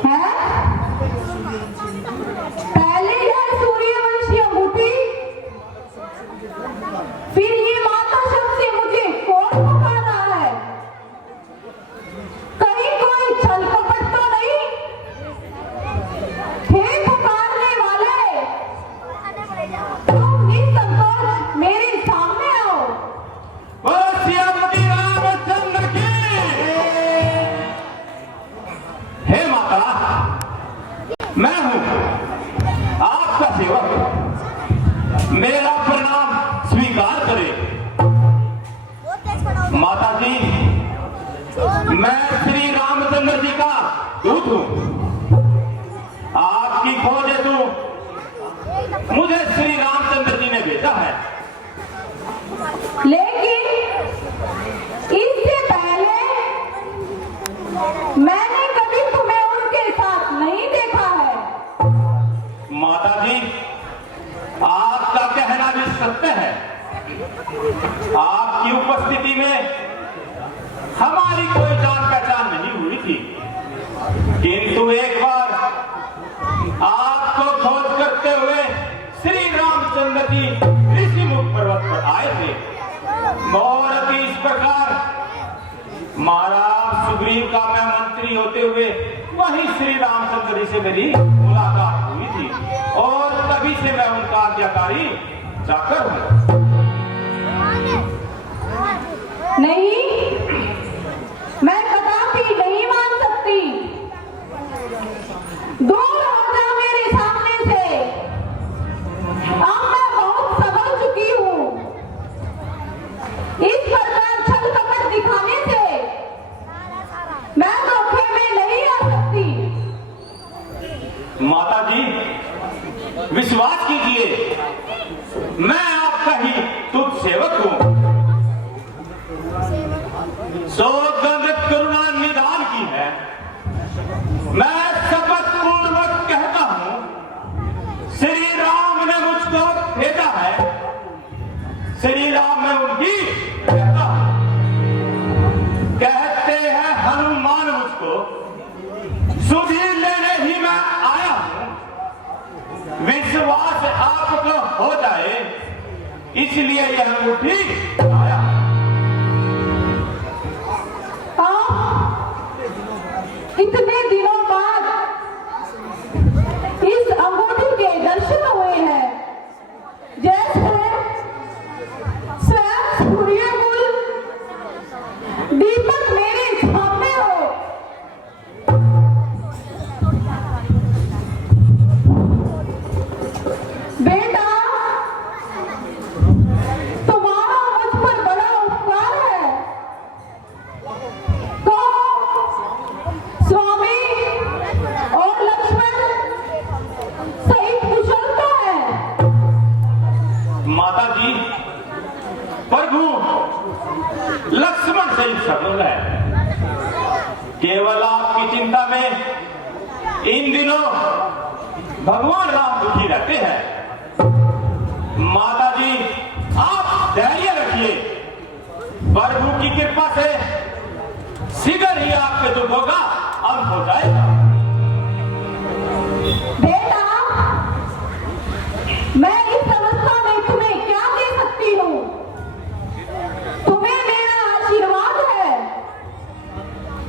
है? पहले यह सूर्यवंशी अंगूठी, फिर ये माता शब्द से मुझे कौन पुकार रहा है? कहीं कोई छल कपट तो नहीं? हे पुकारने वाले, तुम निसंकोच मेरे सामने आओ। रामचंद्र की। हे माता, मैं हूं आपका सेवक, मेरा प्रणाम स्वीकार करें। माता जी, मैं श्री रामचंद्र जी का दूत हूं। आपकी खोज हेतु मुझे श्री रामचंद्र जी ने भेजा है। लेकिन इससे पहले मैंने कभी तुम्हें उनके साथ नहीं देखा है। माता जी, आपका कहना भी सत्य है। आपकी उपस्थिति में हमारी कोई जान पहचान नहीं हुई थी, किंतु एक बार आपको खोज करते हुए श्री रामचंद्र जी ऋषिमुख पर्वत पर आए थे। और इस प्रकार महाराज सुग्रीव का मैं मंत्री होते हुए वहीं श्री रामचंद्र जी से मेरी मुलाकात हुई थी, और तभी से मैं उनका आज्ञाकारी चाकर हूं। नहीं, मैं कदापि नहीं मान सकती। दूर हो जा मेरे सामने से। अब मैं बहुत संभल चुकी हूँ। इस प्रकार छल कपट दिखाने से मैं धोखे में नहीं आ सकती। माता जी, विश्वास कीजिए, मैं आपका ही तुझ सेवक हूं। सौगंध करुणा निदान की है। मैं शपथ पूर्वक कहता हूं, श्री राम ने मुझको भेजा है, श्री राम ने उनकी कहता हूं। कहते हैं हनुमान मुझको सुधीर लेने ही मैं आया हूं। विश्वास आपको हो जाए इसलिए यह अंगूठी आया। इतने दिनों बाद इस अंगूठी के दर्शन हुए हैं। जैसे स्वयं सूर्यकुल दीपक मेरे सामने हो। बेटा, तुम्हारा मुझ पर बड़ा उपकार है। तो स्वामी और लक्ष्मण सहित कुशल तो है। माता जी, प्रभु लक्ष्मण सहित सफल है। केवल आपकी चिंता में इन दिनों भगवान राम दुखी रहते हैं। माता जी, आप धैर्य रखिए। प्रभु की कृपा से शीघ्र ही आपके दुखों का अंत हो जाएगा। बेटा, मैं इस अवस्था में तुम्हें क्या दे सकती हूँ? तुम्हें मेरा आशीर्वाद है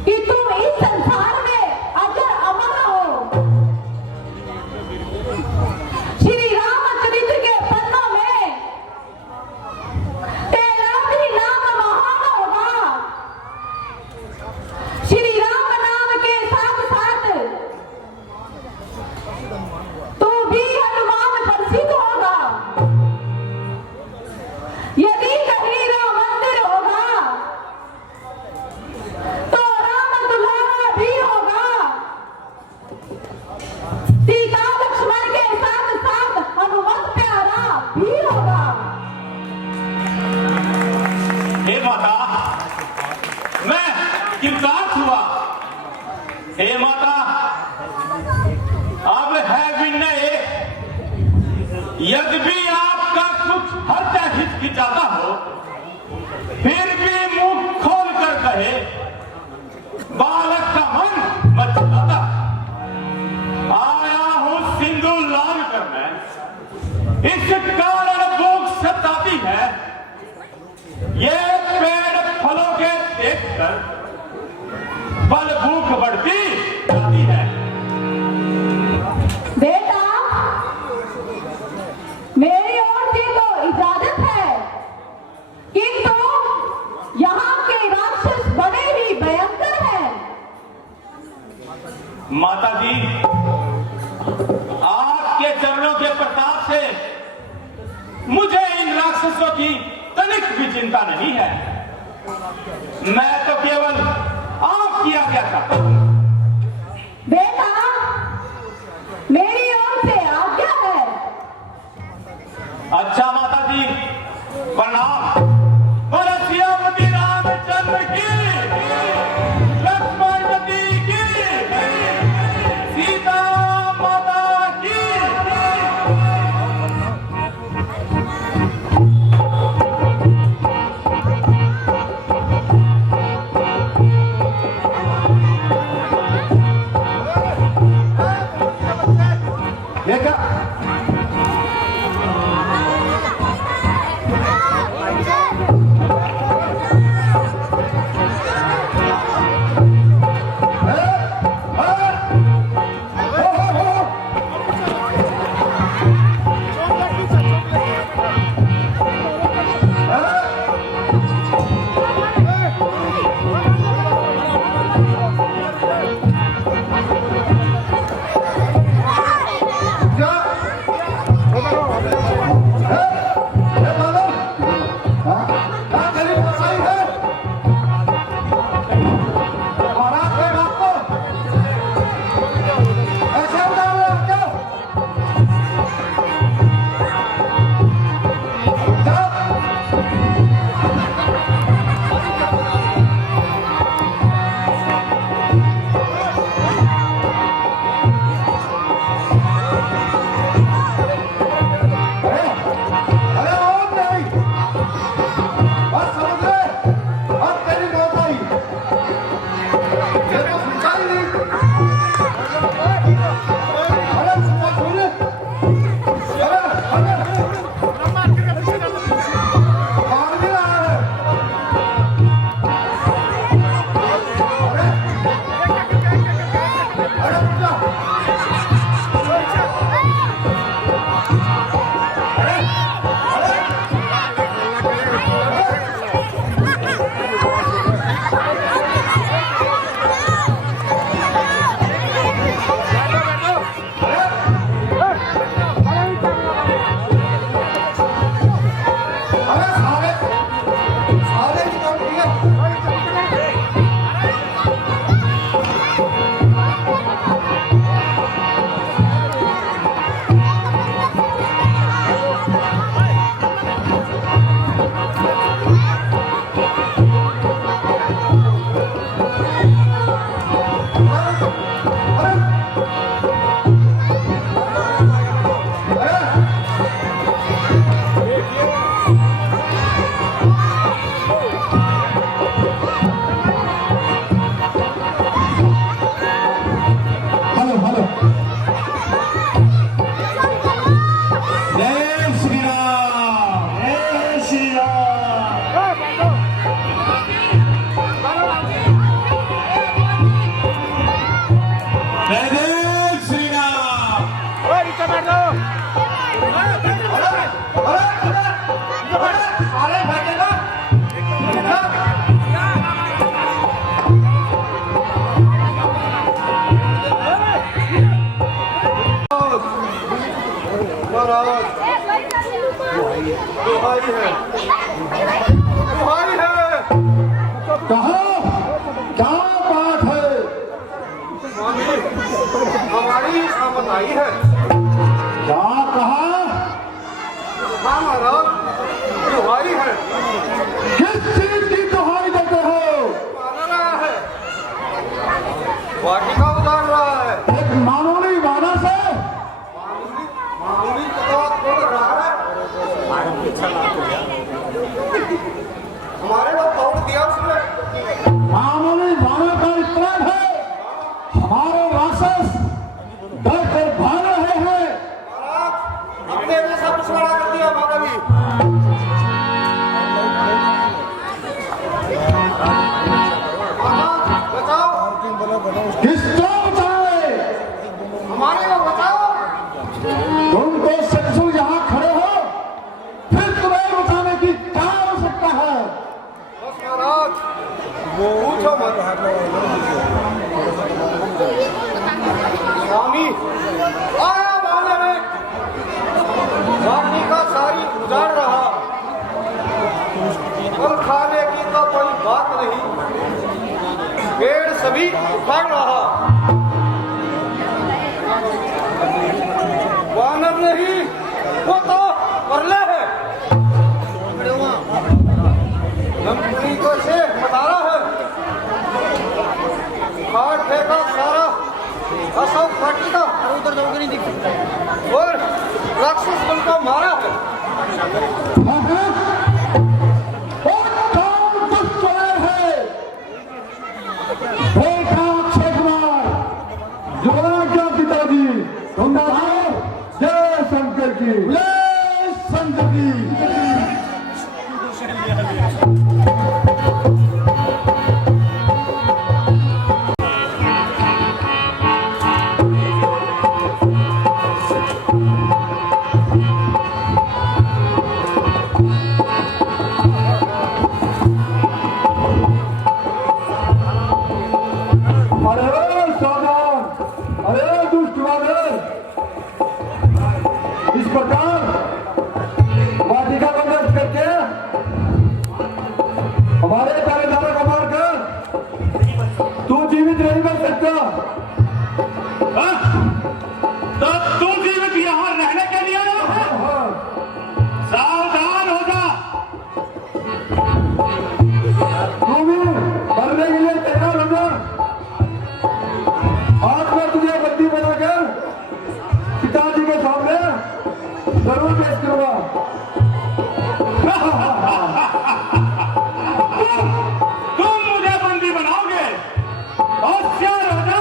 कि तुम इस संसार में अजर अमर हो। श्री रामचरित्र के पन्नों में तेरा भी नाम महान होगा। श्री राम नाम के साथ साथ तो भी हनुमान प्रसिद्ध होगा। यदि कहीं राम मंदिर होगा तो राम दुलारा भी होगा। सीता लक्ष्मण के साथ साथ हनुमत प्यारा भी होगा। हे माता, मैं कृतार्थ हुआ। हे माता, अब है विनय, यद्यपि आपका कुछ हर्चा हिचकिचाता हो, फिर भी मुंह खोल कर कहे, बालक का मन मत चलाता। आया हूं सिंदूर लांग कर मैं, इस कारण भूख सताती है। ये पेड़ फलों के देखकर बल भूख बढ़ती जाती है। बेटा, मेरी ओर से तो इजाजत है, किंतु यहाँ के राक्षस बड़े ही भयंकर हैं। माता जी, आपके चरणों के प्रताप से मुझे इन राक्षसों की तनिक भी चिंता नहीं है। मैं तो केवल आपकी आज्ञा चाहता हूं। बेटा, मेरी ओर से आज्ञा है। अच्छा माता जी, प्रणाम। परसियापति रामचंद्र की, लक्ष्मणपति की, सीता माता की। कहा क्या बात है? हमारी आमद आई है। क्या कहा? हाँ महाराज, दुहाई है। किस चीज की दुहाई देते हो? माना रहा है, वाटिका उतार रहा है। एक मामूली वादा से मामूली तो तोड़ रहा है। हमारे को तोड़ दिया उसने। मामूली वादा का इतना है, हमारे राक्षस डर से भाग रहे हैं। महाराज, अपने में सब कुछ बड़ा कर दिया हमारा भी। महाराज, बचाओ। किसको बचाए? हमारे को बचाओ। तुम तो शत्रु यहाँ खड़े हो, फिर तुम्हें बचाने की क्या आवश्यकता है? बस महाराज, पूछो मत। स्वामी आया मामले में वाटिका सारी उजाड़ रहा और खाने की तो कोई बात नहीं, पेड़ सभी उखाड़ रहा। वानर नहीं, वो तो परले है। लंबी को शेख बता रहा है, खाट फेंका सारा असफ वाटिका उधर जाओगे नहीं दिखता और राक्षस बल को मारा है। और कौन दुष्ट है? बेटा अक्षय कुमार, युवराज का पिताजी, तुम बताओ। जय शंकर की, जय शंकर की। अरे सावधान, अरे दुष्ट वानर, इस प्रकार वाटिका को नष्ट करके हमारे पहरेदारों को मारकर तू जीवित नहीं बच सकता। तो तू जीवित यहाँ रहने के लिए आया है? सावधान हो जा। तू भी मरने के लिए तैयार हो जा। आज मैं तुझे बंदी बनाकर पिताजी के सामने जरूर पेश करूंगा। तुम मुझे बंदी बनाओगे? होशियार हो जा।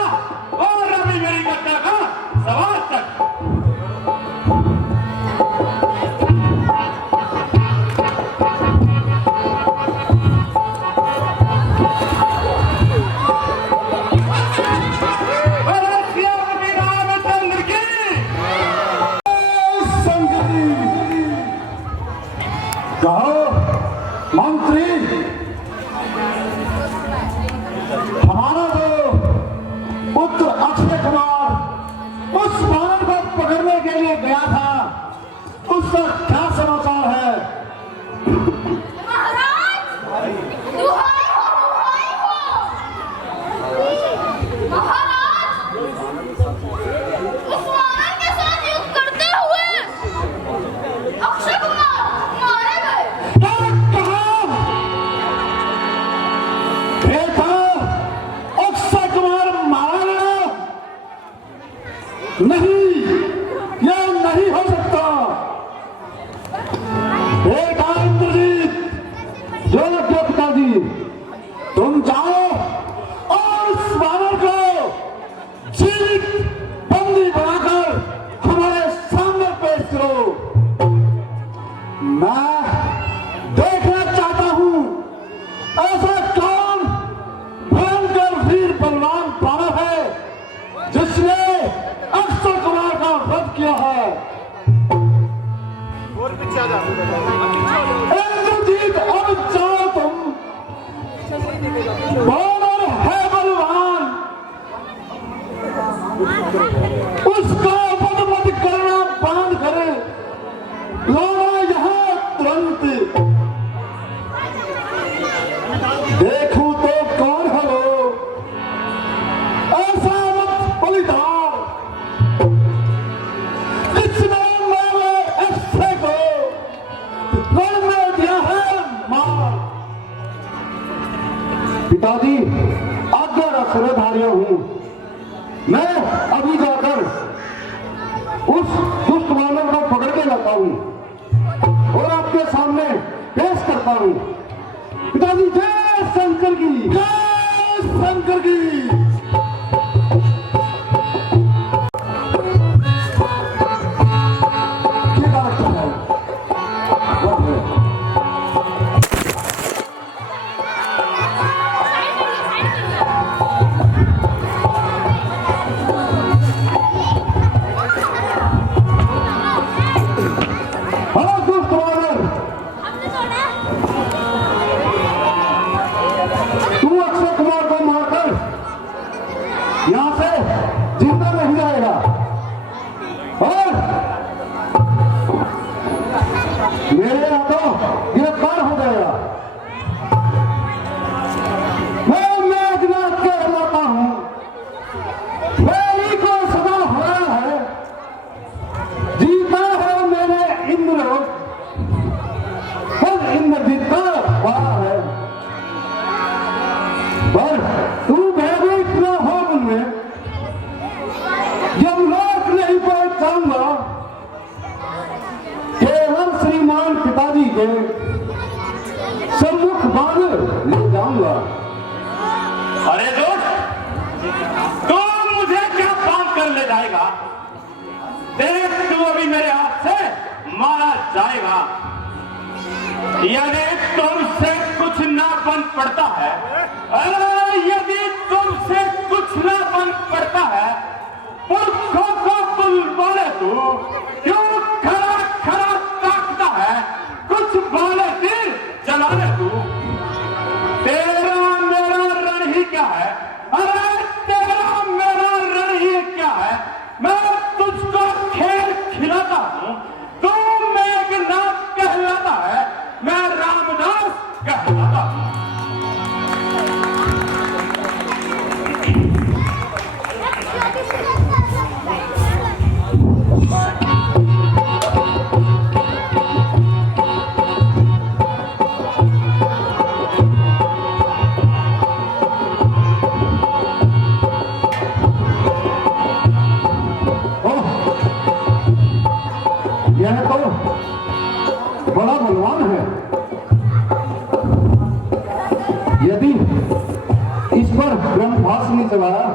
अक्षय कुमार उस वानर को पकड़ने के लिए गया था, उसका क्या समाचार है? नहीं, यह नहीं हो सकता। बेटा इंद्रजीत, जो लगे पिताजी, तुम जाओ और उस वानर को जीवित बंदी बनाकर हमारे सामने पेश करो। मैं देखना चाहता हूं ऐसा कौन भयंकर वीर बलवान बानर है जिसने अक्षय कुमार का वध किया है। इंद्रजीत, अब जाओ तुम। बानर है बलवान, उसका वध मत करना बंद करे। लाना यहाँ तुरंत। देखूं तो कौन है वो, ऐसा मत बलिदान पिताजी, आज्ञा सिरधारिया हूं। मैं अभी जाकर उस दुष्ट वानर को पकड़ के लाता हूं और आपके सामने पेश करता हूं। पिताजी, जय शंकर की, जय शंकर की। यहां से जिंदा नहीं जाएगा और मेरे हाथों गिरफ्तार हो जाएगा। मैं अजनात के लाता हूं, मेरी को सदा हो रहा है, जीता है मेरे इंद्र, सब इंद्रजीत का वाला है। पर तू भयभीत न हो मुझमें, जब लोग नहीं पहचानूंगा, केवल श्रीमान पिताजी के सम्मुख बांध ले जाऊंगा। अरे दोस्त, तू मुझे क्या बांध कर ले जाएगा? देख, तू अभी मेरे हाथ से मारा जाएगा। यदि तुमसे कुछ ना बन पड़ता है, यदि तुमसे कुछ ना बन पड़ता है, पुरखों को बुलवाले तू क्यों खड़ा खड़ा ताकता है? कुछ बाले तीर चलाने तू। तेरा मेरा रण ही क्या है? अरे तेरा मेरा रण ही क्या है? मैं तुझको खेल खिलाता हूं, तू मेघनाथ कहलाता है, मैं रामदास कहलाता हूं। यह तो बड़ा बलवान है। यदि इस पर ब्रह्मास्त्र नहीं चलाया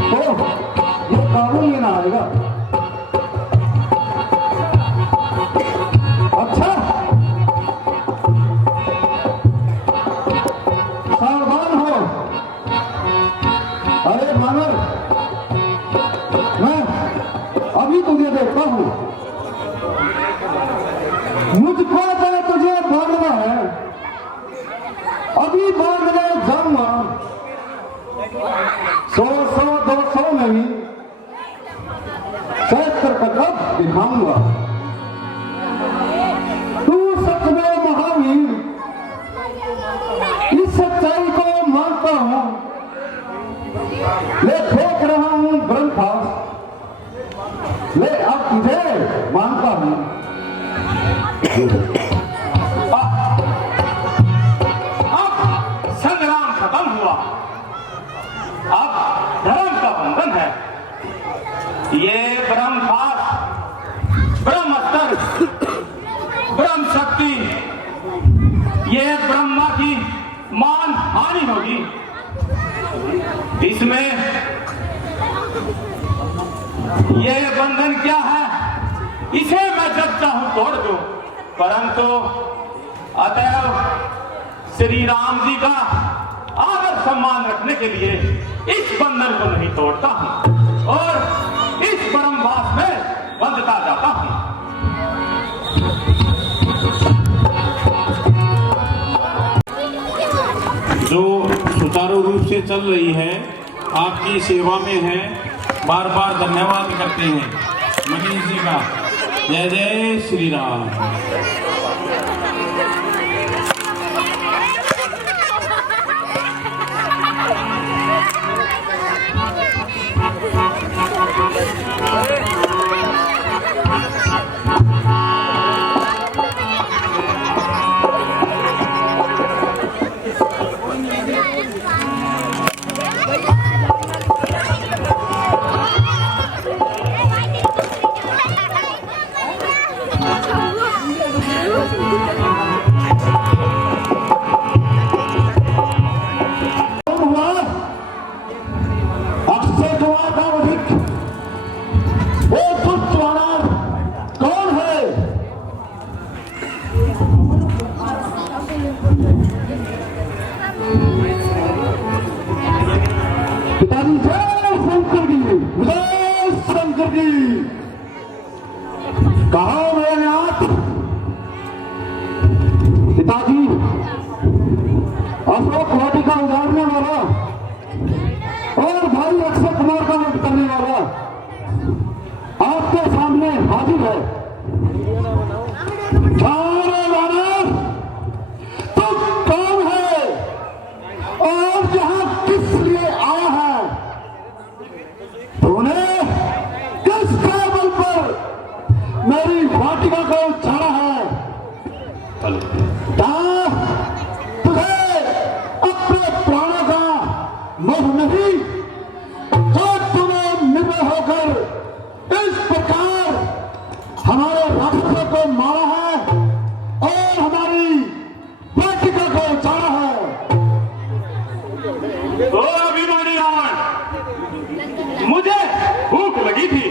तो यह काबू में ना आएगा। अच्छा, सावधान हो। अरे मानव, मैं अभी तुझे देखता हूं। मुझको तो तुझे भागना है, अभी भागने जाऊंगा। 100 हुआ। तू सच में महावीर, इस सच्चाई को मानता हूं। मैं देख रहा हूं ब्रह्मभास, मैं अब तुझे मानता हूं। अब संग्राम खत्म हुआ, अब धर्म का बंधन है। ये ब्रह्मभास, ब्रह्मस्तर, ब्रह्म शक्ति, ये ब्रह्मा की मान हानि होगी। इसमें ये बंधन क्या है, इसे मैं जब चाहूं तोड़ दूं, परंतु अतएव श्री राम जी का आदर सम्मान रखने के लिए इस बंधन को नहीं तोड़ता हूं और इस ब्रह्मभास में बंधता जाता हूं। जो सुचारू रूप से चल रही है, आपकी सेवा में है, बार बार धन्यवाद करते हैं मनीष जी का। जय जय श्री राम। पिताजी, अशोक वाटिका उजाड़ने वाला और भाई अक्षय कुमार का वध करने वाला आपके सामने हाजिर है। तुम कौन है और यहां किस लिए आया है? तूने किस बल पर मेरी वाटिका को उछाड़ा है? तुझे अपने प्राणों का मोह नहीं, जो तुम्हें निर्भय होकर इस प्रकार हमारे राक्षसों को मारा है और हमारी वाटिका को उछाड़ा है। तो अभिमानी रावण, मुझे भूख लगी थी,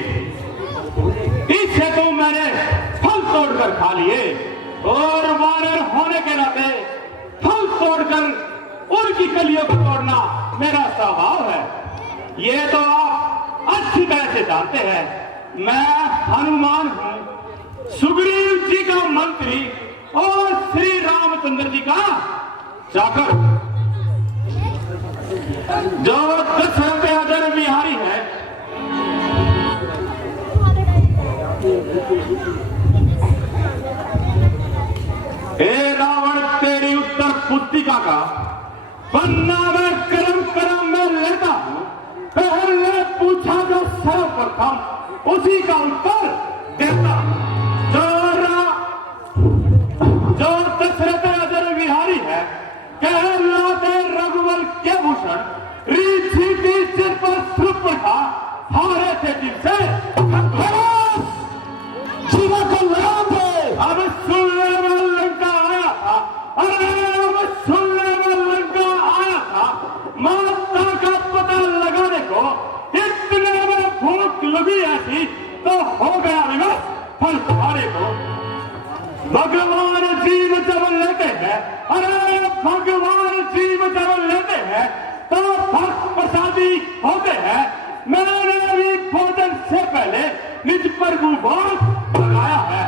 इससे तो मैंने फल तोड़कर खा लिए और वानर होने के नाते फल तोड़कर उनकी कलियों को तोड़ना मेरा स्वभाव है। ये तो आप अच्छी तरह से जानते हैं। मैं हनुमान हूं, सुग्रीव जी का मंत्री और श्री रामचंद्र जी का चाकर, जो दशरथ अजर बिहारी है। हे रावण, तेरी उत्तर पुस्तिका का पन्ना मैं करम करम में लेता हूं। पहले पूछा जो सर्वप्रथम उसी का उत्तर देता हूं। जो दशरथ अजर बिहारी है, कहलाते रघुवर के भूषण, रीति की सिर पर सुपर था, हारे थे जिनसे जीवा को लगा दे। अब सुनने में लंका आया था, अरे अब सुनने में लंका आया था, माता का पता लगाने को इतने में भूख लगी ऐसी तो हो गया विवश फल खाने को। भगवान जीव जब लेते हैं, अरे भगवान जीव जब लेते हैं तो भक्त प्रसादी होते हैं। मैंने भी भोजन से पहले निज पर भोग लगाया है।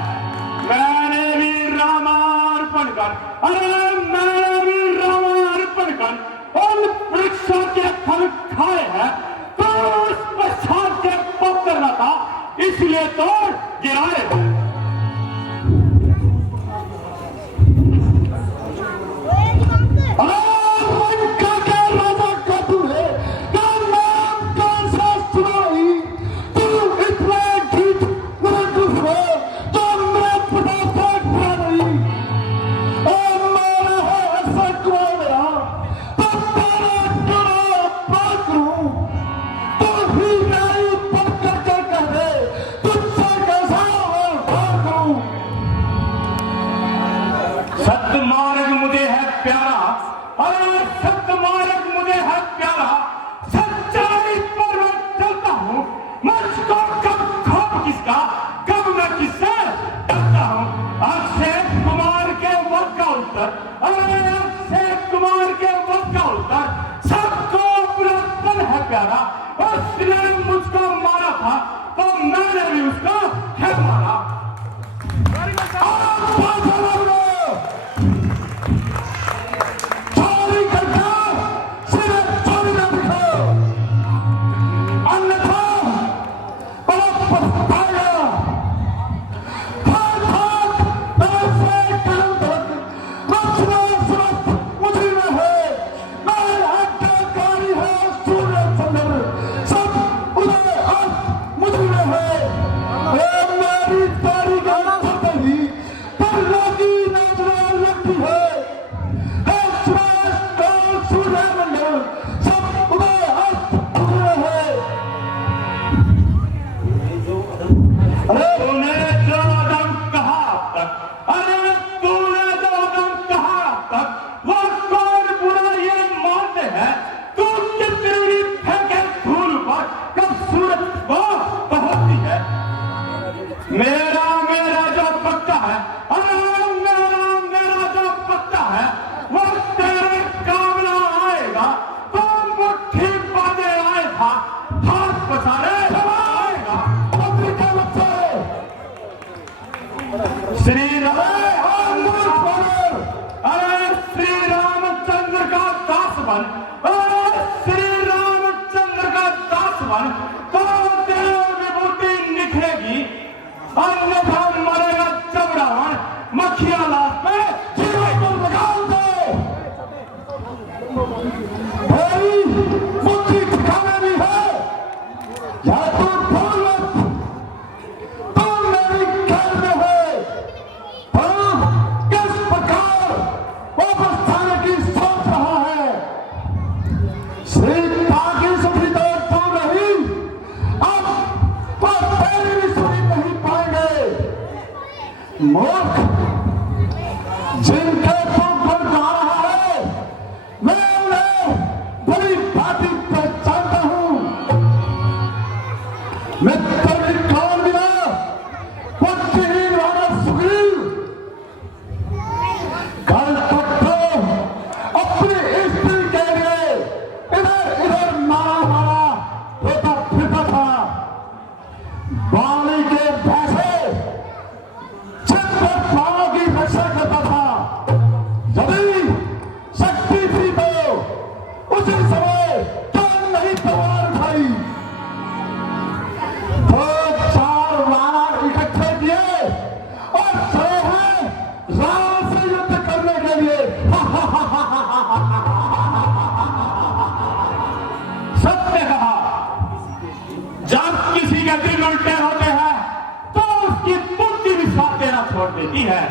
मैंने भी रामार्पण कर, अरे मैंने भी रामार्पण कर उन वृक्षों के फल खाए हैं, तो उस प्रसाद के पत्र था, इसलिए तो गिराए। सत्मार्ग मुझे है प्यारा, अरे सत्मार्ग मुझे है प्यारा, सच्चाई पर मैं चलता हूँ, मुझको कब खौफ किसका, कब मैं किससे डरता हूँ। अक्षय कुमार के वक्त का उत्तर, अरे अक्षय कुमार के वक्त का उत्तर, सबको अपनापन है प्यारा, उसने मुझको मारा था तो मैंने भी उसको है मारा। मेरा जो पत्ता है, अरे मेरा जो पत्ता है, वो तेरे काम ना आएगा, तो मुट्ठी बांधे आए था, हाथ पसारे आएगा। श्री राम, अरे श्री रामचंद्र का दास बन, अरे श्री रामचंद्र का दास बन, तो देव विभूति निखरेगी, अन्यथा मरेगा जब रावण मक्खिया लाश पे जीवन को लगाओ दे। भाई मुट्ठी ठिकाना भी है, या तो भूल मत, तुम मेरी घर में है, हम किस प्रकार वापस जाने की सोच रहा है। सीता की सुखी तो तू नहीं, अब तो तेरी भी सुखी नहीं पाएंगे। मूर्ख, जिनके तू गुण गा रहा है, मैं उन्हें बड़ी भांति पहचानता हूं। मित्र भी कौन मिला, बुद्धिहीन वाला सुग्रीव, कल तक तो अपनी स्त्री के लिए इधर इधर मारा रोता फिरता था, बाली के भैंसे प्राणों की रक्षा करता था। यदि शक्ति थी तो उसी समय क्यों नहीं तलवार उठाई, तो 4 वानर इकट्ठे किए और चले हैं राम से युद्ध करने के लिए। सत्य कहा, जब किसी के दिल उल्टे होते हैं तो उसकी बुद्धि भी साथ देना छोड़ देती है।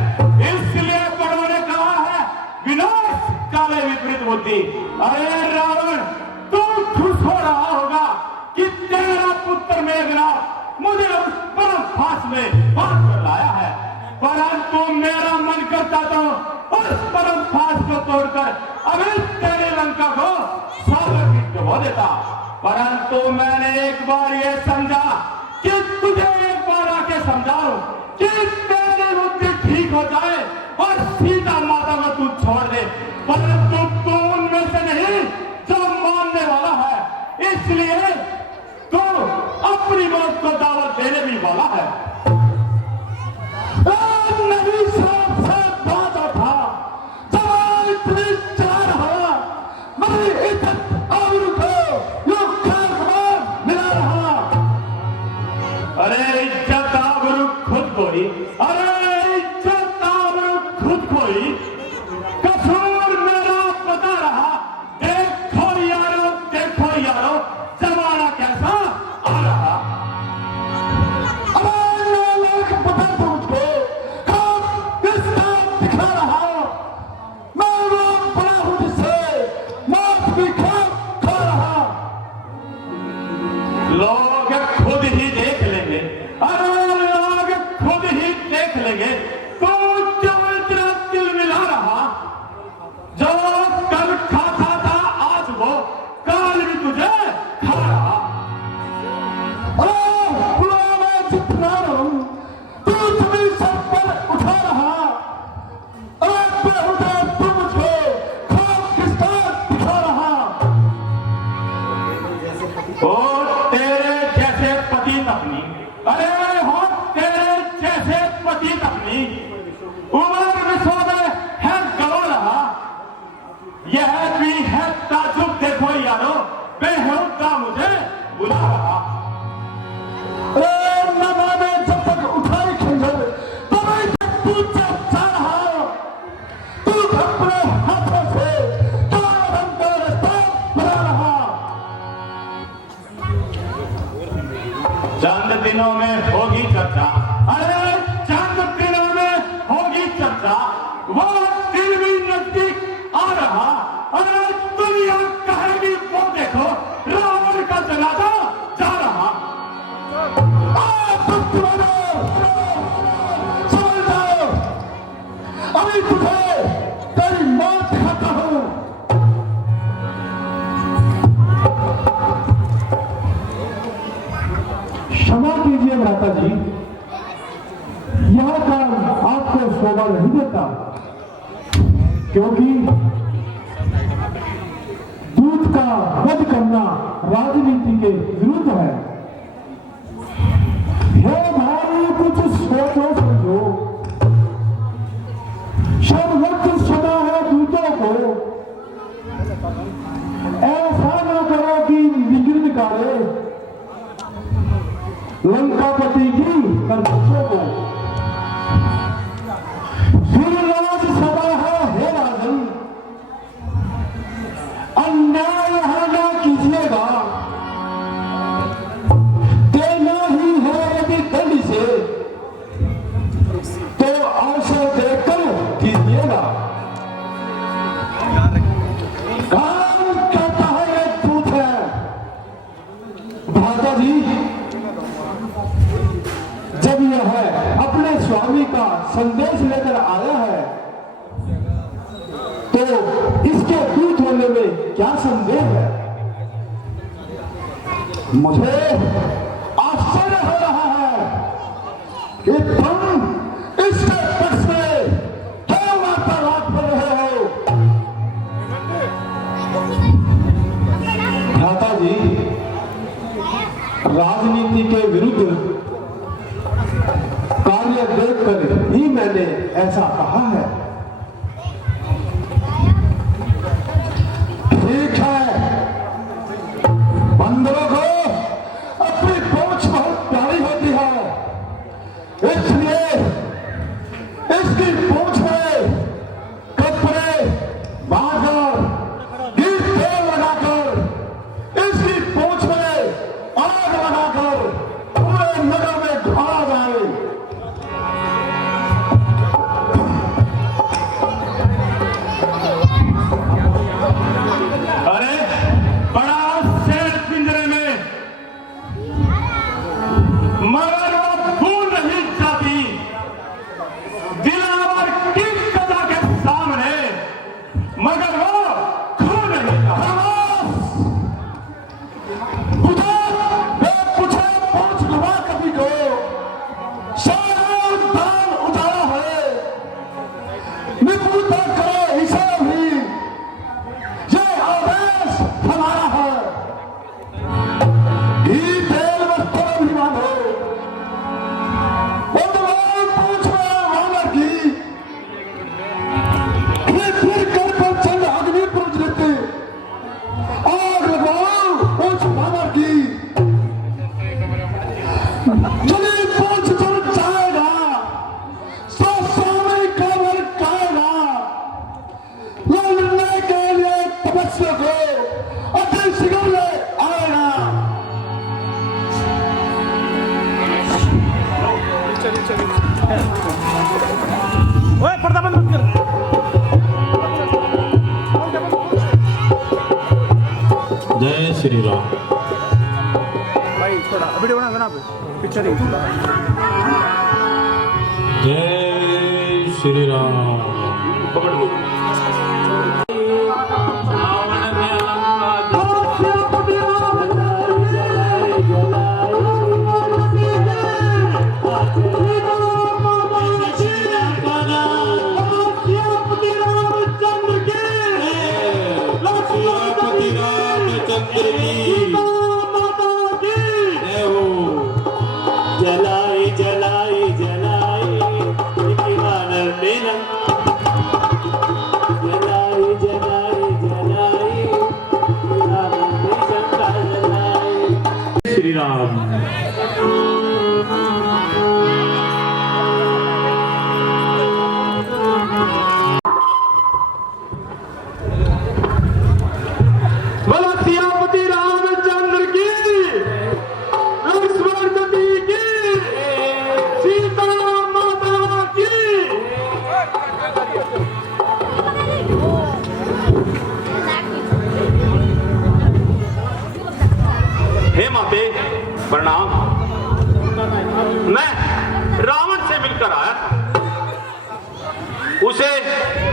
इसलिए बड़ों ने कहा है, विनाश काले विपरीत बुद्धि। अरे रावण, तू खुश हो रहा होगा कि तेरा पुत्र मेघनाथ मुझे उस परम फांस में बांध कर लाया है, परंतु मेरा मन करता तो उस परम फांस को तोड़कर अभी तेरे लंका को सागर में डुबो देता, परंतु मैंने एक बार ये समझा कि तुझे एक बार आके समझाऊं कि तेरी बुद्धि ठीक हो जाए और सीता माता को तू छोड़ दे, परंतु तू उनमें से नहीं जो मानने वाला है, इसलिए तू अपनी मौत को दावत देने भी वाला है। नहीं साथ साथ बाजा था, जवान इतनी चला रहा, मेरी इज्जत आबरू को यूं खार मिला रहा। अरे इज्जत आबरू लोग खुद ही देख लेंगे, अरे लोग खुद ही देख लेंगे। तो जो इतना दिल मिला रहा, जो कल खाता था आज वो काल भी तुझे खा रहा। मैं जितना रहूं तू तुम्हें सर पर उठा रहा। बेहुदा तू मुझे खाक किसका दिखा रहा। और तेरे जैसे पति पत्नी, अरे हो तेरे जैसे पति पत्नी उम्र विश्व में है गवा रहा। यह भी है ताजुब, देखो यारो बेहुदा मुझे बुला रहा। में जब तक उठाई खंजर तभी तक तू जा रहा। तू अपने हाथों से रंग का रास्ता बना रहा। चंद दिनों में होगी चर्चा, अरे चंद दिनों में होगी चर्चा। वो दिन भी नजदीक आ रहा। अरे दुनिया कहेगी वो देखो रावण का जनाजा जा रहा। अभी तुझे तेरी मौत दिखाता हूं। क्षमा कीजिए माता जी, यह काम आपको शोभा नहीं देता, क्योंकि दूध का वध करना राजनीति के विरुद्ध है। हे भाई कुछ सोचो समझो। सर्वोच्च सदा है दूतों को, ऐसा ना करो कि बिगड़ निकाले लंकापति की कर्तव्यों को। फिर राज सदा है हे राजन, अन्याय यहां ना कीजिएगा। देना ही है यदि दंड से तो अवसर देकर दीजिएगा। काम कहता है ये झूठ है। भ्राता जी, जब यह अपने स्वामी का संदेश लेकर आया है तो इसके दूत होने में क्या संदेह है। मुझे आश्चर्य हो रहा है कि तुम इसके पक्ष में क्यों वार्तालाप कर रहे हो। भ्राता जी, राजनीति के विरुद्ध कार्य देखकर ही मैंने ऐसा कहा है। ठीक है, बंदरों को अपनी पहुंच बहुत प्यारी होती है, इसलिए इसकी पूंछ में कपड़े बांधकर तेल लगाकर इसकी पूंछ में आग लगाकर पूरे नगर में घुमा जाए। अरे बड़ा शेर पिंजरे में, मगर वो भूल नहीं जाती। दिलावर की कदा के सामने, मगर वो खो नहीं जाता। पूछे पूछ घुमा कभी को सारा दान उतारा है। निपुणता करो हिसाब ही, ये आदेश हमारा है। घी तेल वस्त्र अभिमान हो, वो दवाई पूछ वानर की फिर कर पर चंद अग्नि पूछ लेते। आग लगाओ पूछ वानर की, चली पूछ जल जाएगा सो स्वामी का वर खाएगा। लड़ने के लिए तपस्या को अति शीघ्र ले आएगा। पर्दा बंद मत कर। जय श्री राम। भाई जय श्री राम। जलाई जलाई जलाई जलाई जलाई जलाई श्री राम। बोलो सियापति रामचंद्र की, लक्ष्मण जी की, सीता माता की। हे माते प्रणाम। मैं रावण से मिलकर आया था, उसे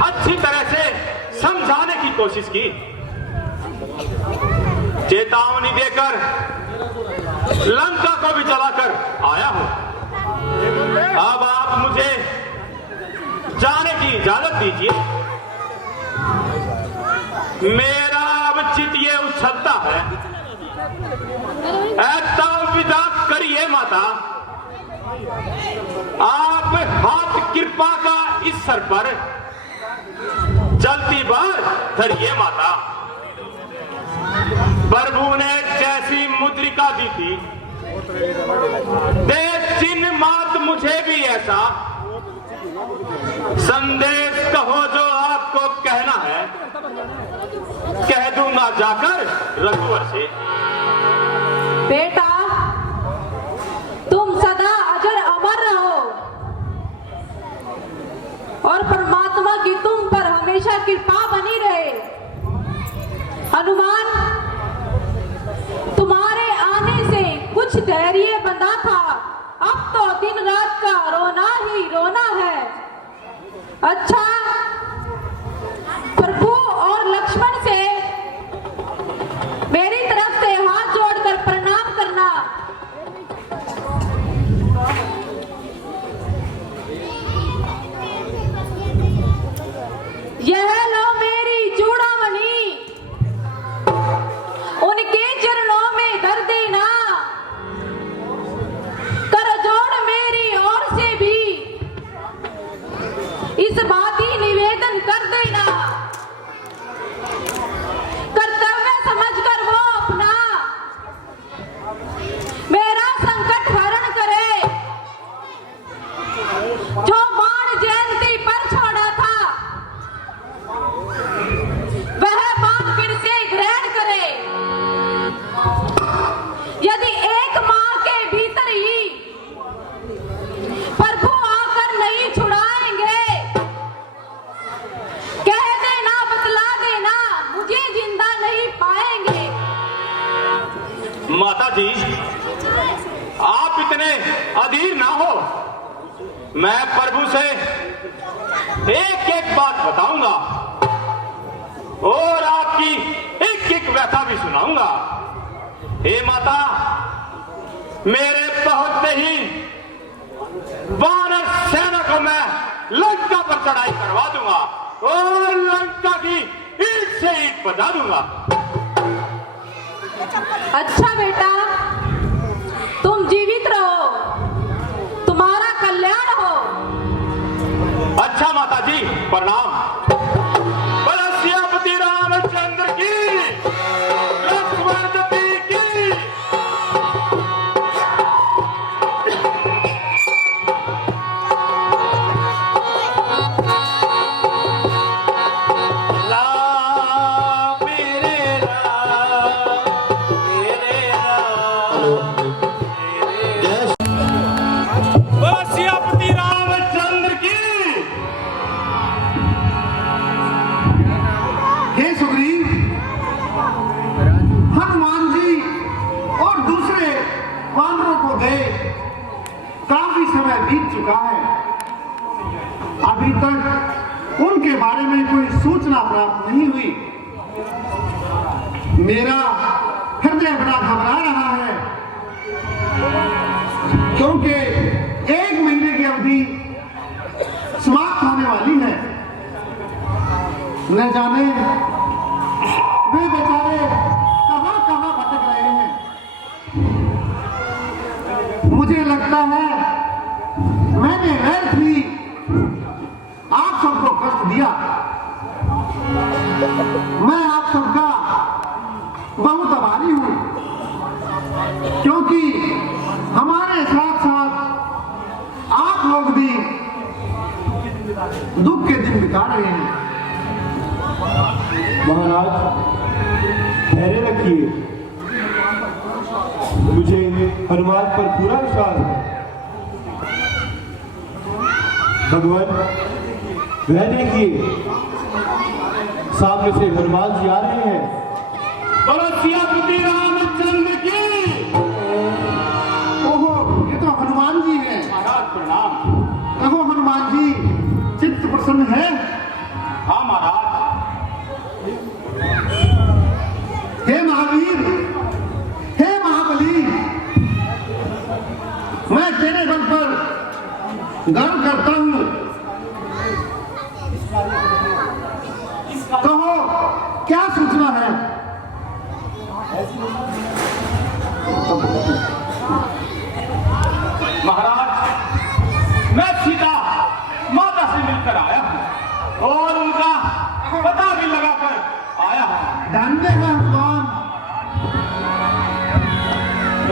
अच्छी तरह से समझाने की कोशिश की, चेतावनी देकर लंका को भी जलाकर आया हूं। अब आप मुझे जाने की इजाजत दीजिए। मेरा अब चित्त ये उछलता है। ऐसा विदा करिए माता, आप हाथ कृपा का इस सर पर जलती बार धरिए माता। प्रभु ने जैसी मुद्रिका दी थी, दे चिन्ह मात मुझे भी ऐसा संदेश कहो जो आपको कहना है, कह दूंगा जाकर रघुवर से। बेटा, तुम सदा अजर अमर रहो और परमात्मा की तुम पर हमेशा कृपा बनी रहे। हनुमान, तुम्हारे आने से कुछ धैर्य बंधा था, अब तो दिन रात का रोना ही रोना है। अच्छा, प्रभु और लक्ष्मण से मेरी तरफ से हाथ जोड़कर प्रणाम करना। यह लो मेरी चूड़ामणि, उनके चरणों में धर देना। कर जोड़ मेरी ओर से भी इस बात ही निवेदन कर देना। कर्तव्य समझकर वो अपना मेरा संकट हरण करे। जो बाण जयंती पर छोड़ा था, वह बाण फिर से ग्रहण करे। यदि एक माह के भीतर ही प्रभु आकर नहीं छुड़ाएंगे, कह देना, बतला देना, मुझे जिंदा नहीं पाएंगे। माता जी, आप इतने अधीर ना हो। मैं प्रभु से एक एक बात बताऊंगा और आपकी एक एक व्यथा भी सुनाऊंगा। हे माता, मेरे पहुंचते ही वानर सेना को मैं लंका पर चढ़ाई करवा दूंगा और लंका की ईंट से ईंट बजा दूंगा। अच्छा बेटा, तुम जीवित रहो, तुम्हारा कल्याण हो। अच्छा माता जी, प्रणाम। बोलो सियापति रामचंद्र की, लक्ष्मण जी की। राम मेरे राम मेरे राम तो गए, काफी समय बीत चुका है, अभी तक उनके बारे में कोई सूचना प्राप्त नहीं हुई। मेरा हृदय बड़ा घबरा रहा है, क्योंकि 1 महीने की अवधि समाप्त होने वाली है। न जाने वे बेचारे कहां कहां भटक रहे हैं। मुझे लगता है मैंने व्यर्थ ही आप सबको कष्ट दिया। मैं आप सबका बहुत आभारी हूं, क्योंकि हमारे साथ साथ आप लोग भी दुख के दिन बिता रहे हैं। महाराज धैर्य रखिए, मुझे हनुमान पर पूरा विश्वास है। भगवान वह देखिए, सामने से हनुमान जी आ रहे हैं। बोलो सियापति रामचंद्र की। ओहो, ये तो हनुमान जी हैं। महाराज प्रणाम। कहो हनुमान जी, चित्त प्रसन्न है? हाँ महाराज। हे महावीर, हे महाबली, मैं तेरे बल पर गर्व करता हूं। कहो क्या सूचना है? महाराज, मैं सीता माता से मिलकर आया हूं और उनका पता भी लगाकर आया हूं। धन्य है हनुमान।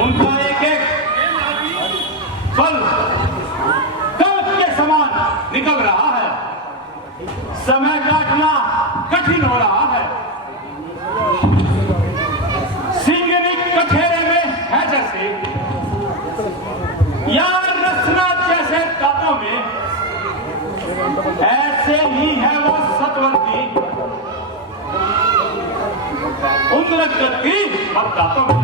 उनका एक एक फल कल के समान निकल रहा है। समय काटना कठिन हो रहा है। सिंगनी कठेरे में है जैसे, या रसना जैसे दांतों में, ऐसे ही है वो सतवंती उंगलगती अब दांतों में।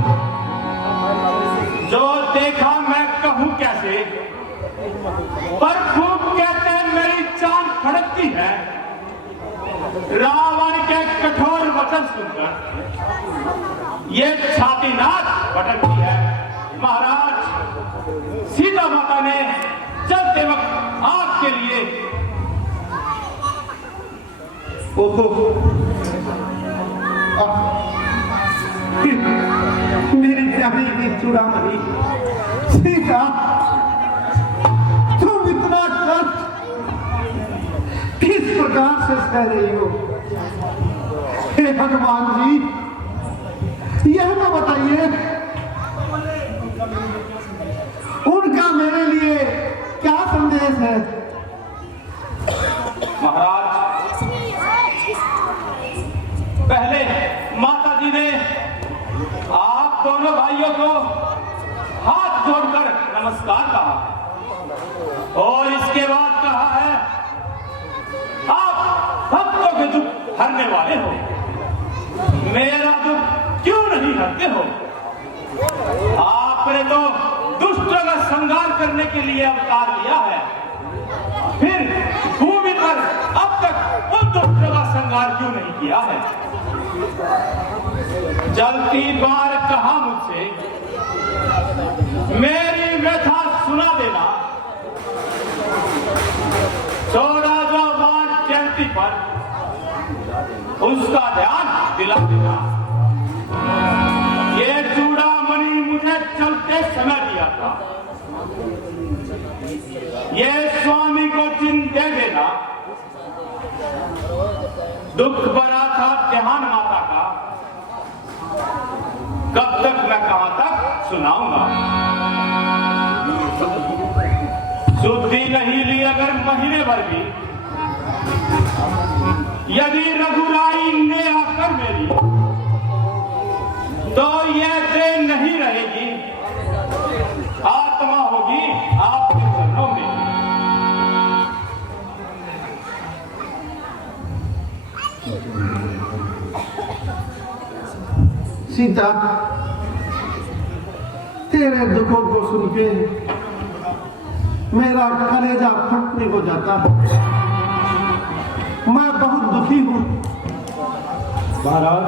जो देखा मैं कहूं कैसे, पर खूब कहते मेरी जान फड़कती है। रावण के कठोर वचन सुनकर ये छाती नाच भटकती है। महाराज, सीता माता ने चलते वक्त आपके लिए मेरी प्यारी की चूड़ामणि सीता, तुम इतना कष्ट किस प्रकार से सह रही हो? हे भगवान जी, यह तो बताइए, उनका मेरे लिए क्या संदेश है? महाराज, पहले माता जी ने आप दोनों भाइयों को हाथ जोड़कर नमस्कार कहा और इसके बाद कहा है, आप भक्तों के दुख हरने वाले हो, मेरा दुख क्यों नहीं हरते हो? आपने तो दुष्टों का संहार करने के लिए अवतार लिया है, फिर भूमि पर अब तक उन दुष्टों का संहार क्यों नहीं किया है? जल्दी बार कहा मुझसे, मेरी व्यथा सुना देना। छोड़ा जो बाण जयंती पर, उसका ध्यान दिला देना। ये चूड़ामणि मुझे चलते समय दिया था, ये स्वामी को चिन्ह दे देना। दुख भरा था ध्यान माता का, कब तक मैं कहां तक सुनाऊंगा? शुद्धि नहीं ली अगर महीने भर भी, यदि रघुराई ने आकर मेरी, तो यह देह नहीं रहेगी, आत्मा होगी आपके चरणों में। सीता, तेरे दुखों को सुन के मेरा कलेजा फटने को जाता है। मैं बहुत दुखी हूँ। महाराज,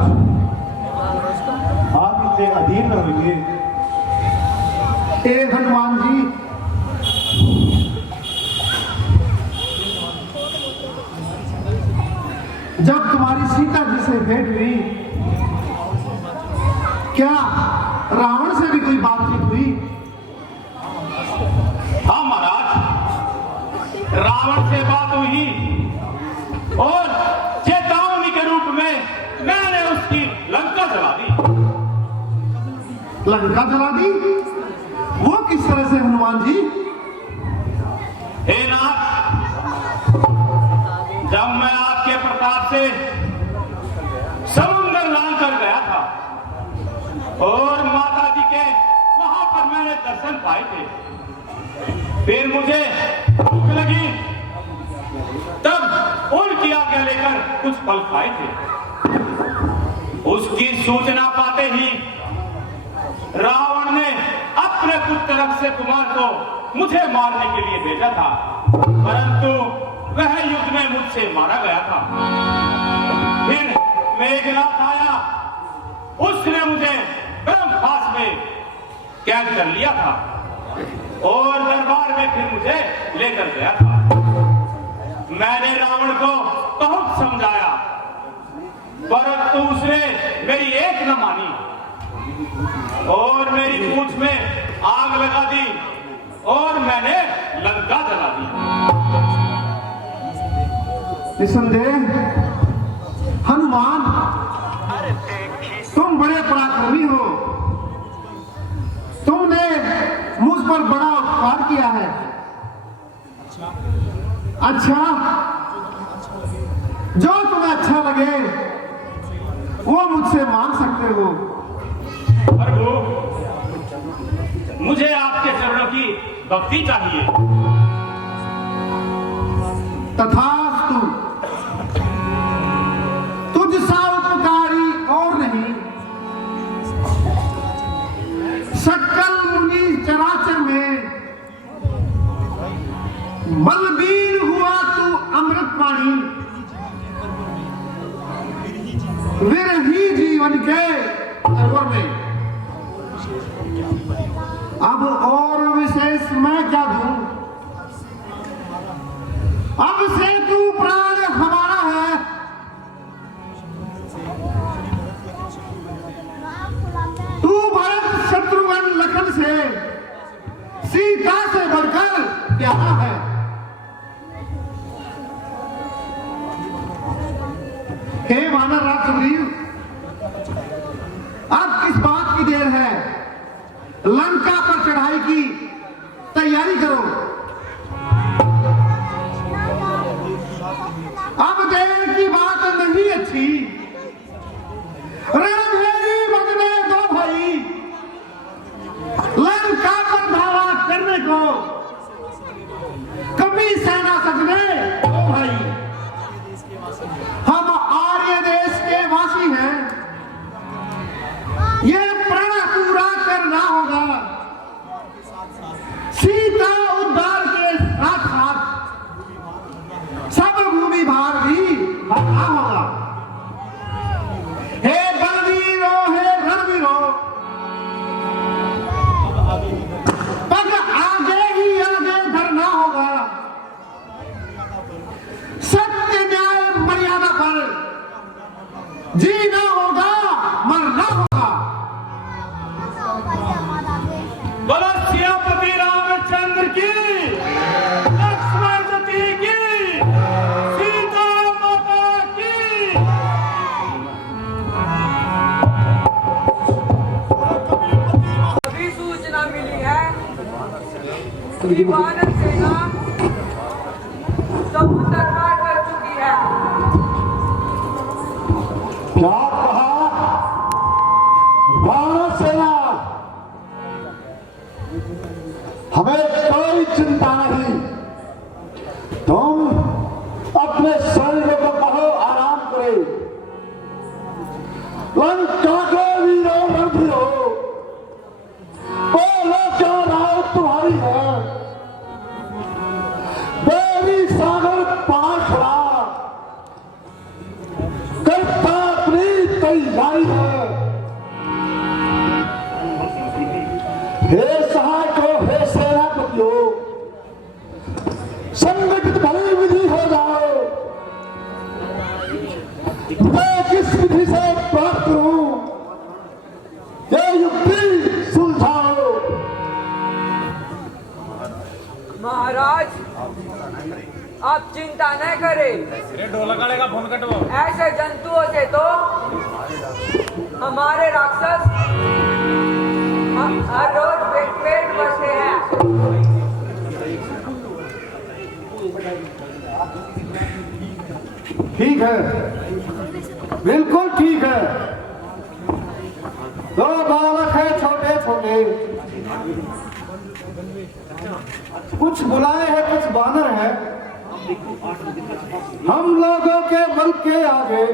आप इतने अधीर न होइए। ए हनुमान जी, जब तुम्हारी सीता जी से भेंट हुई, क्या रावण से भी कोई बातचीत हुई? हाँ महाराज, रावण से बात हुई और चेतावनी के रूप में मैंने उसकी लंका जला दी। लंका जला दी? वो किस तरह से हनुमान जी? हे नाथ, जब मैं आपके प्रताप से समुद्र लांग कर गया था और माता जी के वहां पर मैंने दर्शन पाए थे, फिर मुझे भूख लगी, तब उनकी आज्ञा लेकर कुछ फल खाए थे। उसकी सूचना पाते ही रावण ने अपने पुत्र अक्षय कुमार को मुझे मारने के लिए भेजा था, परंतु वह युद्ध में मुझसे मारा गया था। फिर मेघनाथ आया, उसने मुझे ब्रह्मपास में कैद कर लिया था और दरबार में फिर मुझे लेकर गया था। मैंने रावण को बहुत समझाया, परंतु उसने मेरी एक न मानी और मेरी पूंछ में आग लगा दी और मैंने लंका जला दी। निसंदेह हनुमान, तुम बड़े पराक्रमी हो। तुमने मुझ पर बड़ा उपकार किया है। अच्छा, जो तुम्हें अच्छा लगे वो मुझसे मांग सकते हो। प्रभु, मुझे आपके चरणों की भक्ति चाहिए। तथास्तु। तुझ सा उपकारी और नहीं, सकल मुनि चराचर में बलबीर हुआ तू अमृत पानी, विरही जीवन के सरोवर में। अब और विशेष मैं क्या दूं? अब से तू प्राण हमारा है। तू भरत शत्रुघ्न लखन से, सीता से बढ़कर प्यारा है। हे वानर राज सुग्रीव, अब किस बात की देर है? लंका पर चढ़ाई की तैयारी करो। अब देर की बात नहीं अच्छी। रणभेरी बजने दो भाई, लंका पर धावा करने को कभी सेना सजने दो भाई। हम आर्य देश के वासी हैं, ये प्रण पूरा करना होगा। सीता उद्धार के साथ साथ सब भूमि भार भी भरना होगा। हे बलवीरो, हे रणवीरो, पग आगे ही आगे धरना होगा। सत्य न्याय मर्यादा पर जीना होगा, मरना होगा। बोलो सियापति रामचंद्र की, लक्ष्मण जी की, सीता माता की। अभी सूचना मिली है कि वानर सेना समुद्र पार कर चुकी है। क्या कहा? वानर सेना, हमें कोई चिंता नहीं। तुम अपने शरीर को कहो आराम करे। लंका के वीरों रणधीरों, ओ हे सहायकों, हे सेनापतियों, संगठित भली विधि हो जाओ। मैं किस विधि से प्राप्त करूं, ये युक्ति सुलझाओ। महाराज, आप चिंता न करें। फोन कटवा। ऐसे जंतुओं से तो हमारे राक्षस हर रोज पेट भरते हैं। ठीक है, बिल्कुल ठीक है। दो बालक है छोटे छोटे, कुछ बुलाए हैं, कुछ बानर है। हम लोगों के बल के आगे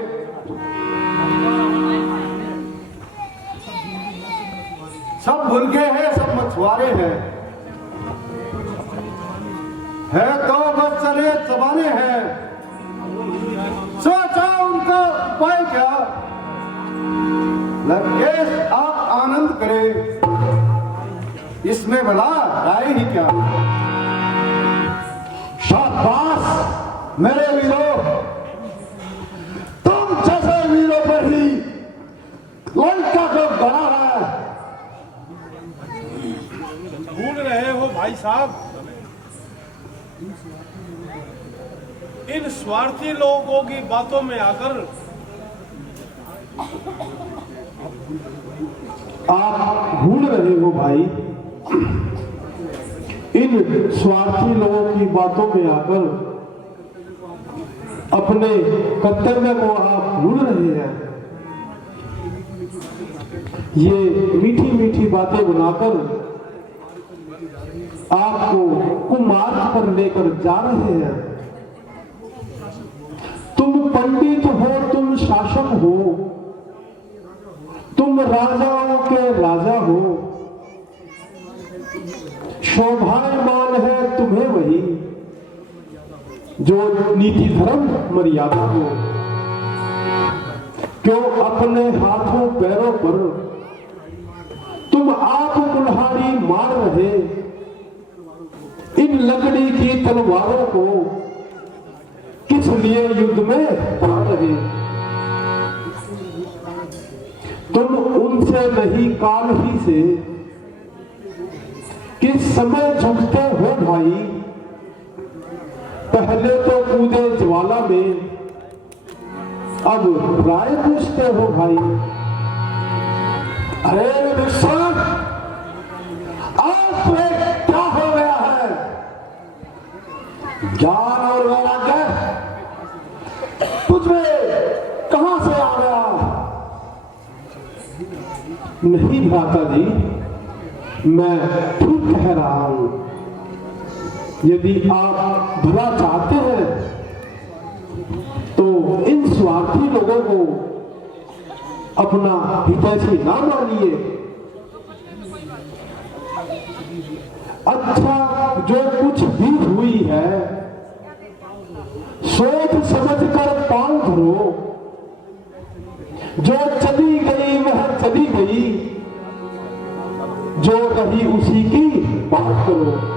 सब मुर्गे हैं, सब मछुआरे हैं। है तो बस चले चबाने हैं। सोचा उनका उपाय क्या, लंकेश आप आनंद करें, इसमें भला राय ही क्या। शाबाश मेरे वीरों, तुम जैसे वीरों पर ही लंका को गढ़ा है। भूल रहे हो भाई साहब, इन स्वार्थी लोगों की बातों में आकर आप भूल रहे हो भाई, इन स्वार्थी लोगों की बातों में आकर अपने कर्तव्य को आप भूल रहे हैं। ये मीठी मीठी बातें बनाकर आपको कुमार्ग पर लेकर जा रहे हैं। तुम पंडित हो, तुम शासक हो, तुम राजाओं के राजा हो। शोभायमान है तुम्हें वही जो नीति धर्म मर्यादा हो। क्यों अपने हाथों पैरों पर तुम आप कुल्हाड़ी मार रहे, इन लकड़ी की तलवारों को किस लिए युद्ध में पा रहे। तुम उनसे नहीं काल ही से किस समय झुकते हो भाई। पहले तो कूदे ज्वाला में, अब राय पूछते हो भाई। अरे विश्वास, आज तुम्हें क्या हो गया है? ज्ञान और वैराग्य तुझमें कहां से आ गया? नहीं भ्राता जी, मैं ठीक कह रहा हूं। यदि आप भला चाहते हैं तो इन स्वार्थी लोगों को अपना हितैषी ना मानिए। अच्छा, जो कुछ भी हुई है सोच समझ कर पांव धरो। जो चली गई वह चली गई, जो रही उसी की बात करो।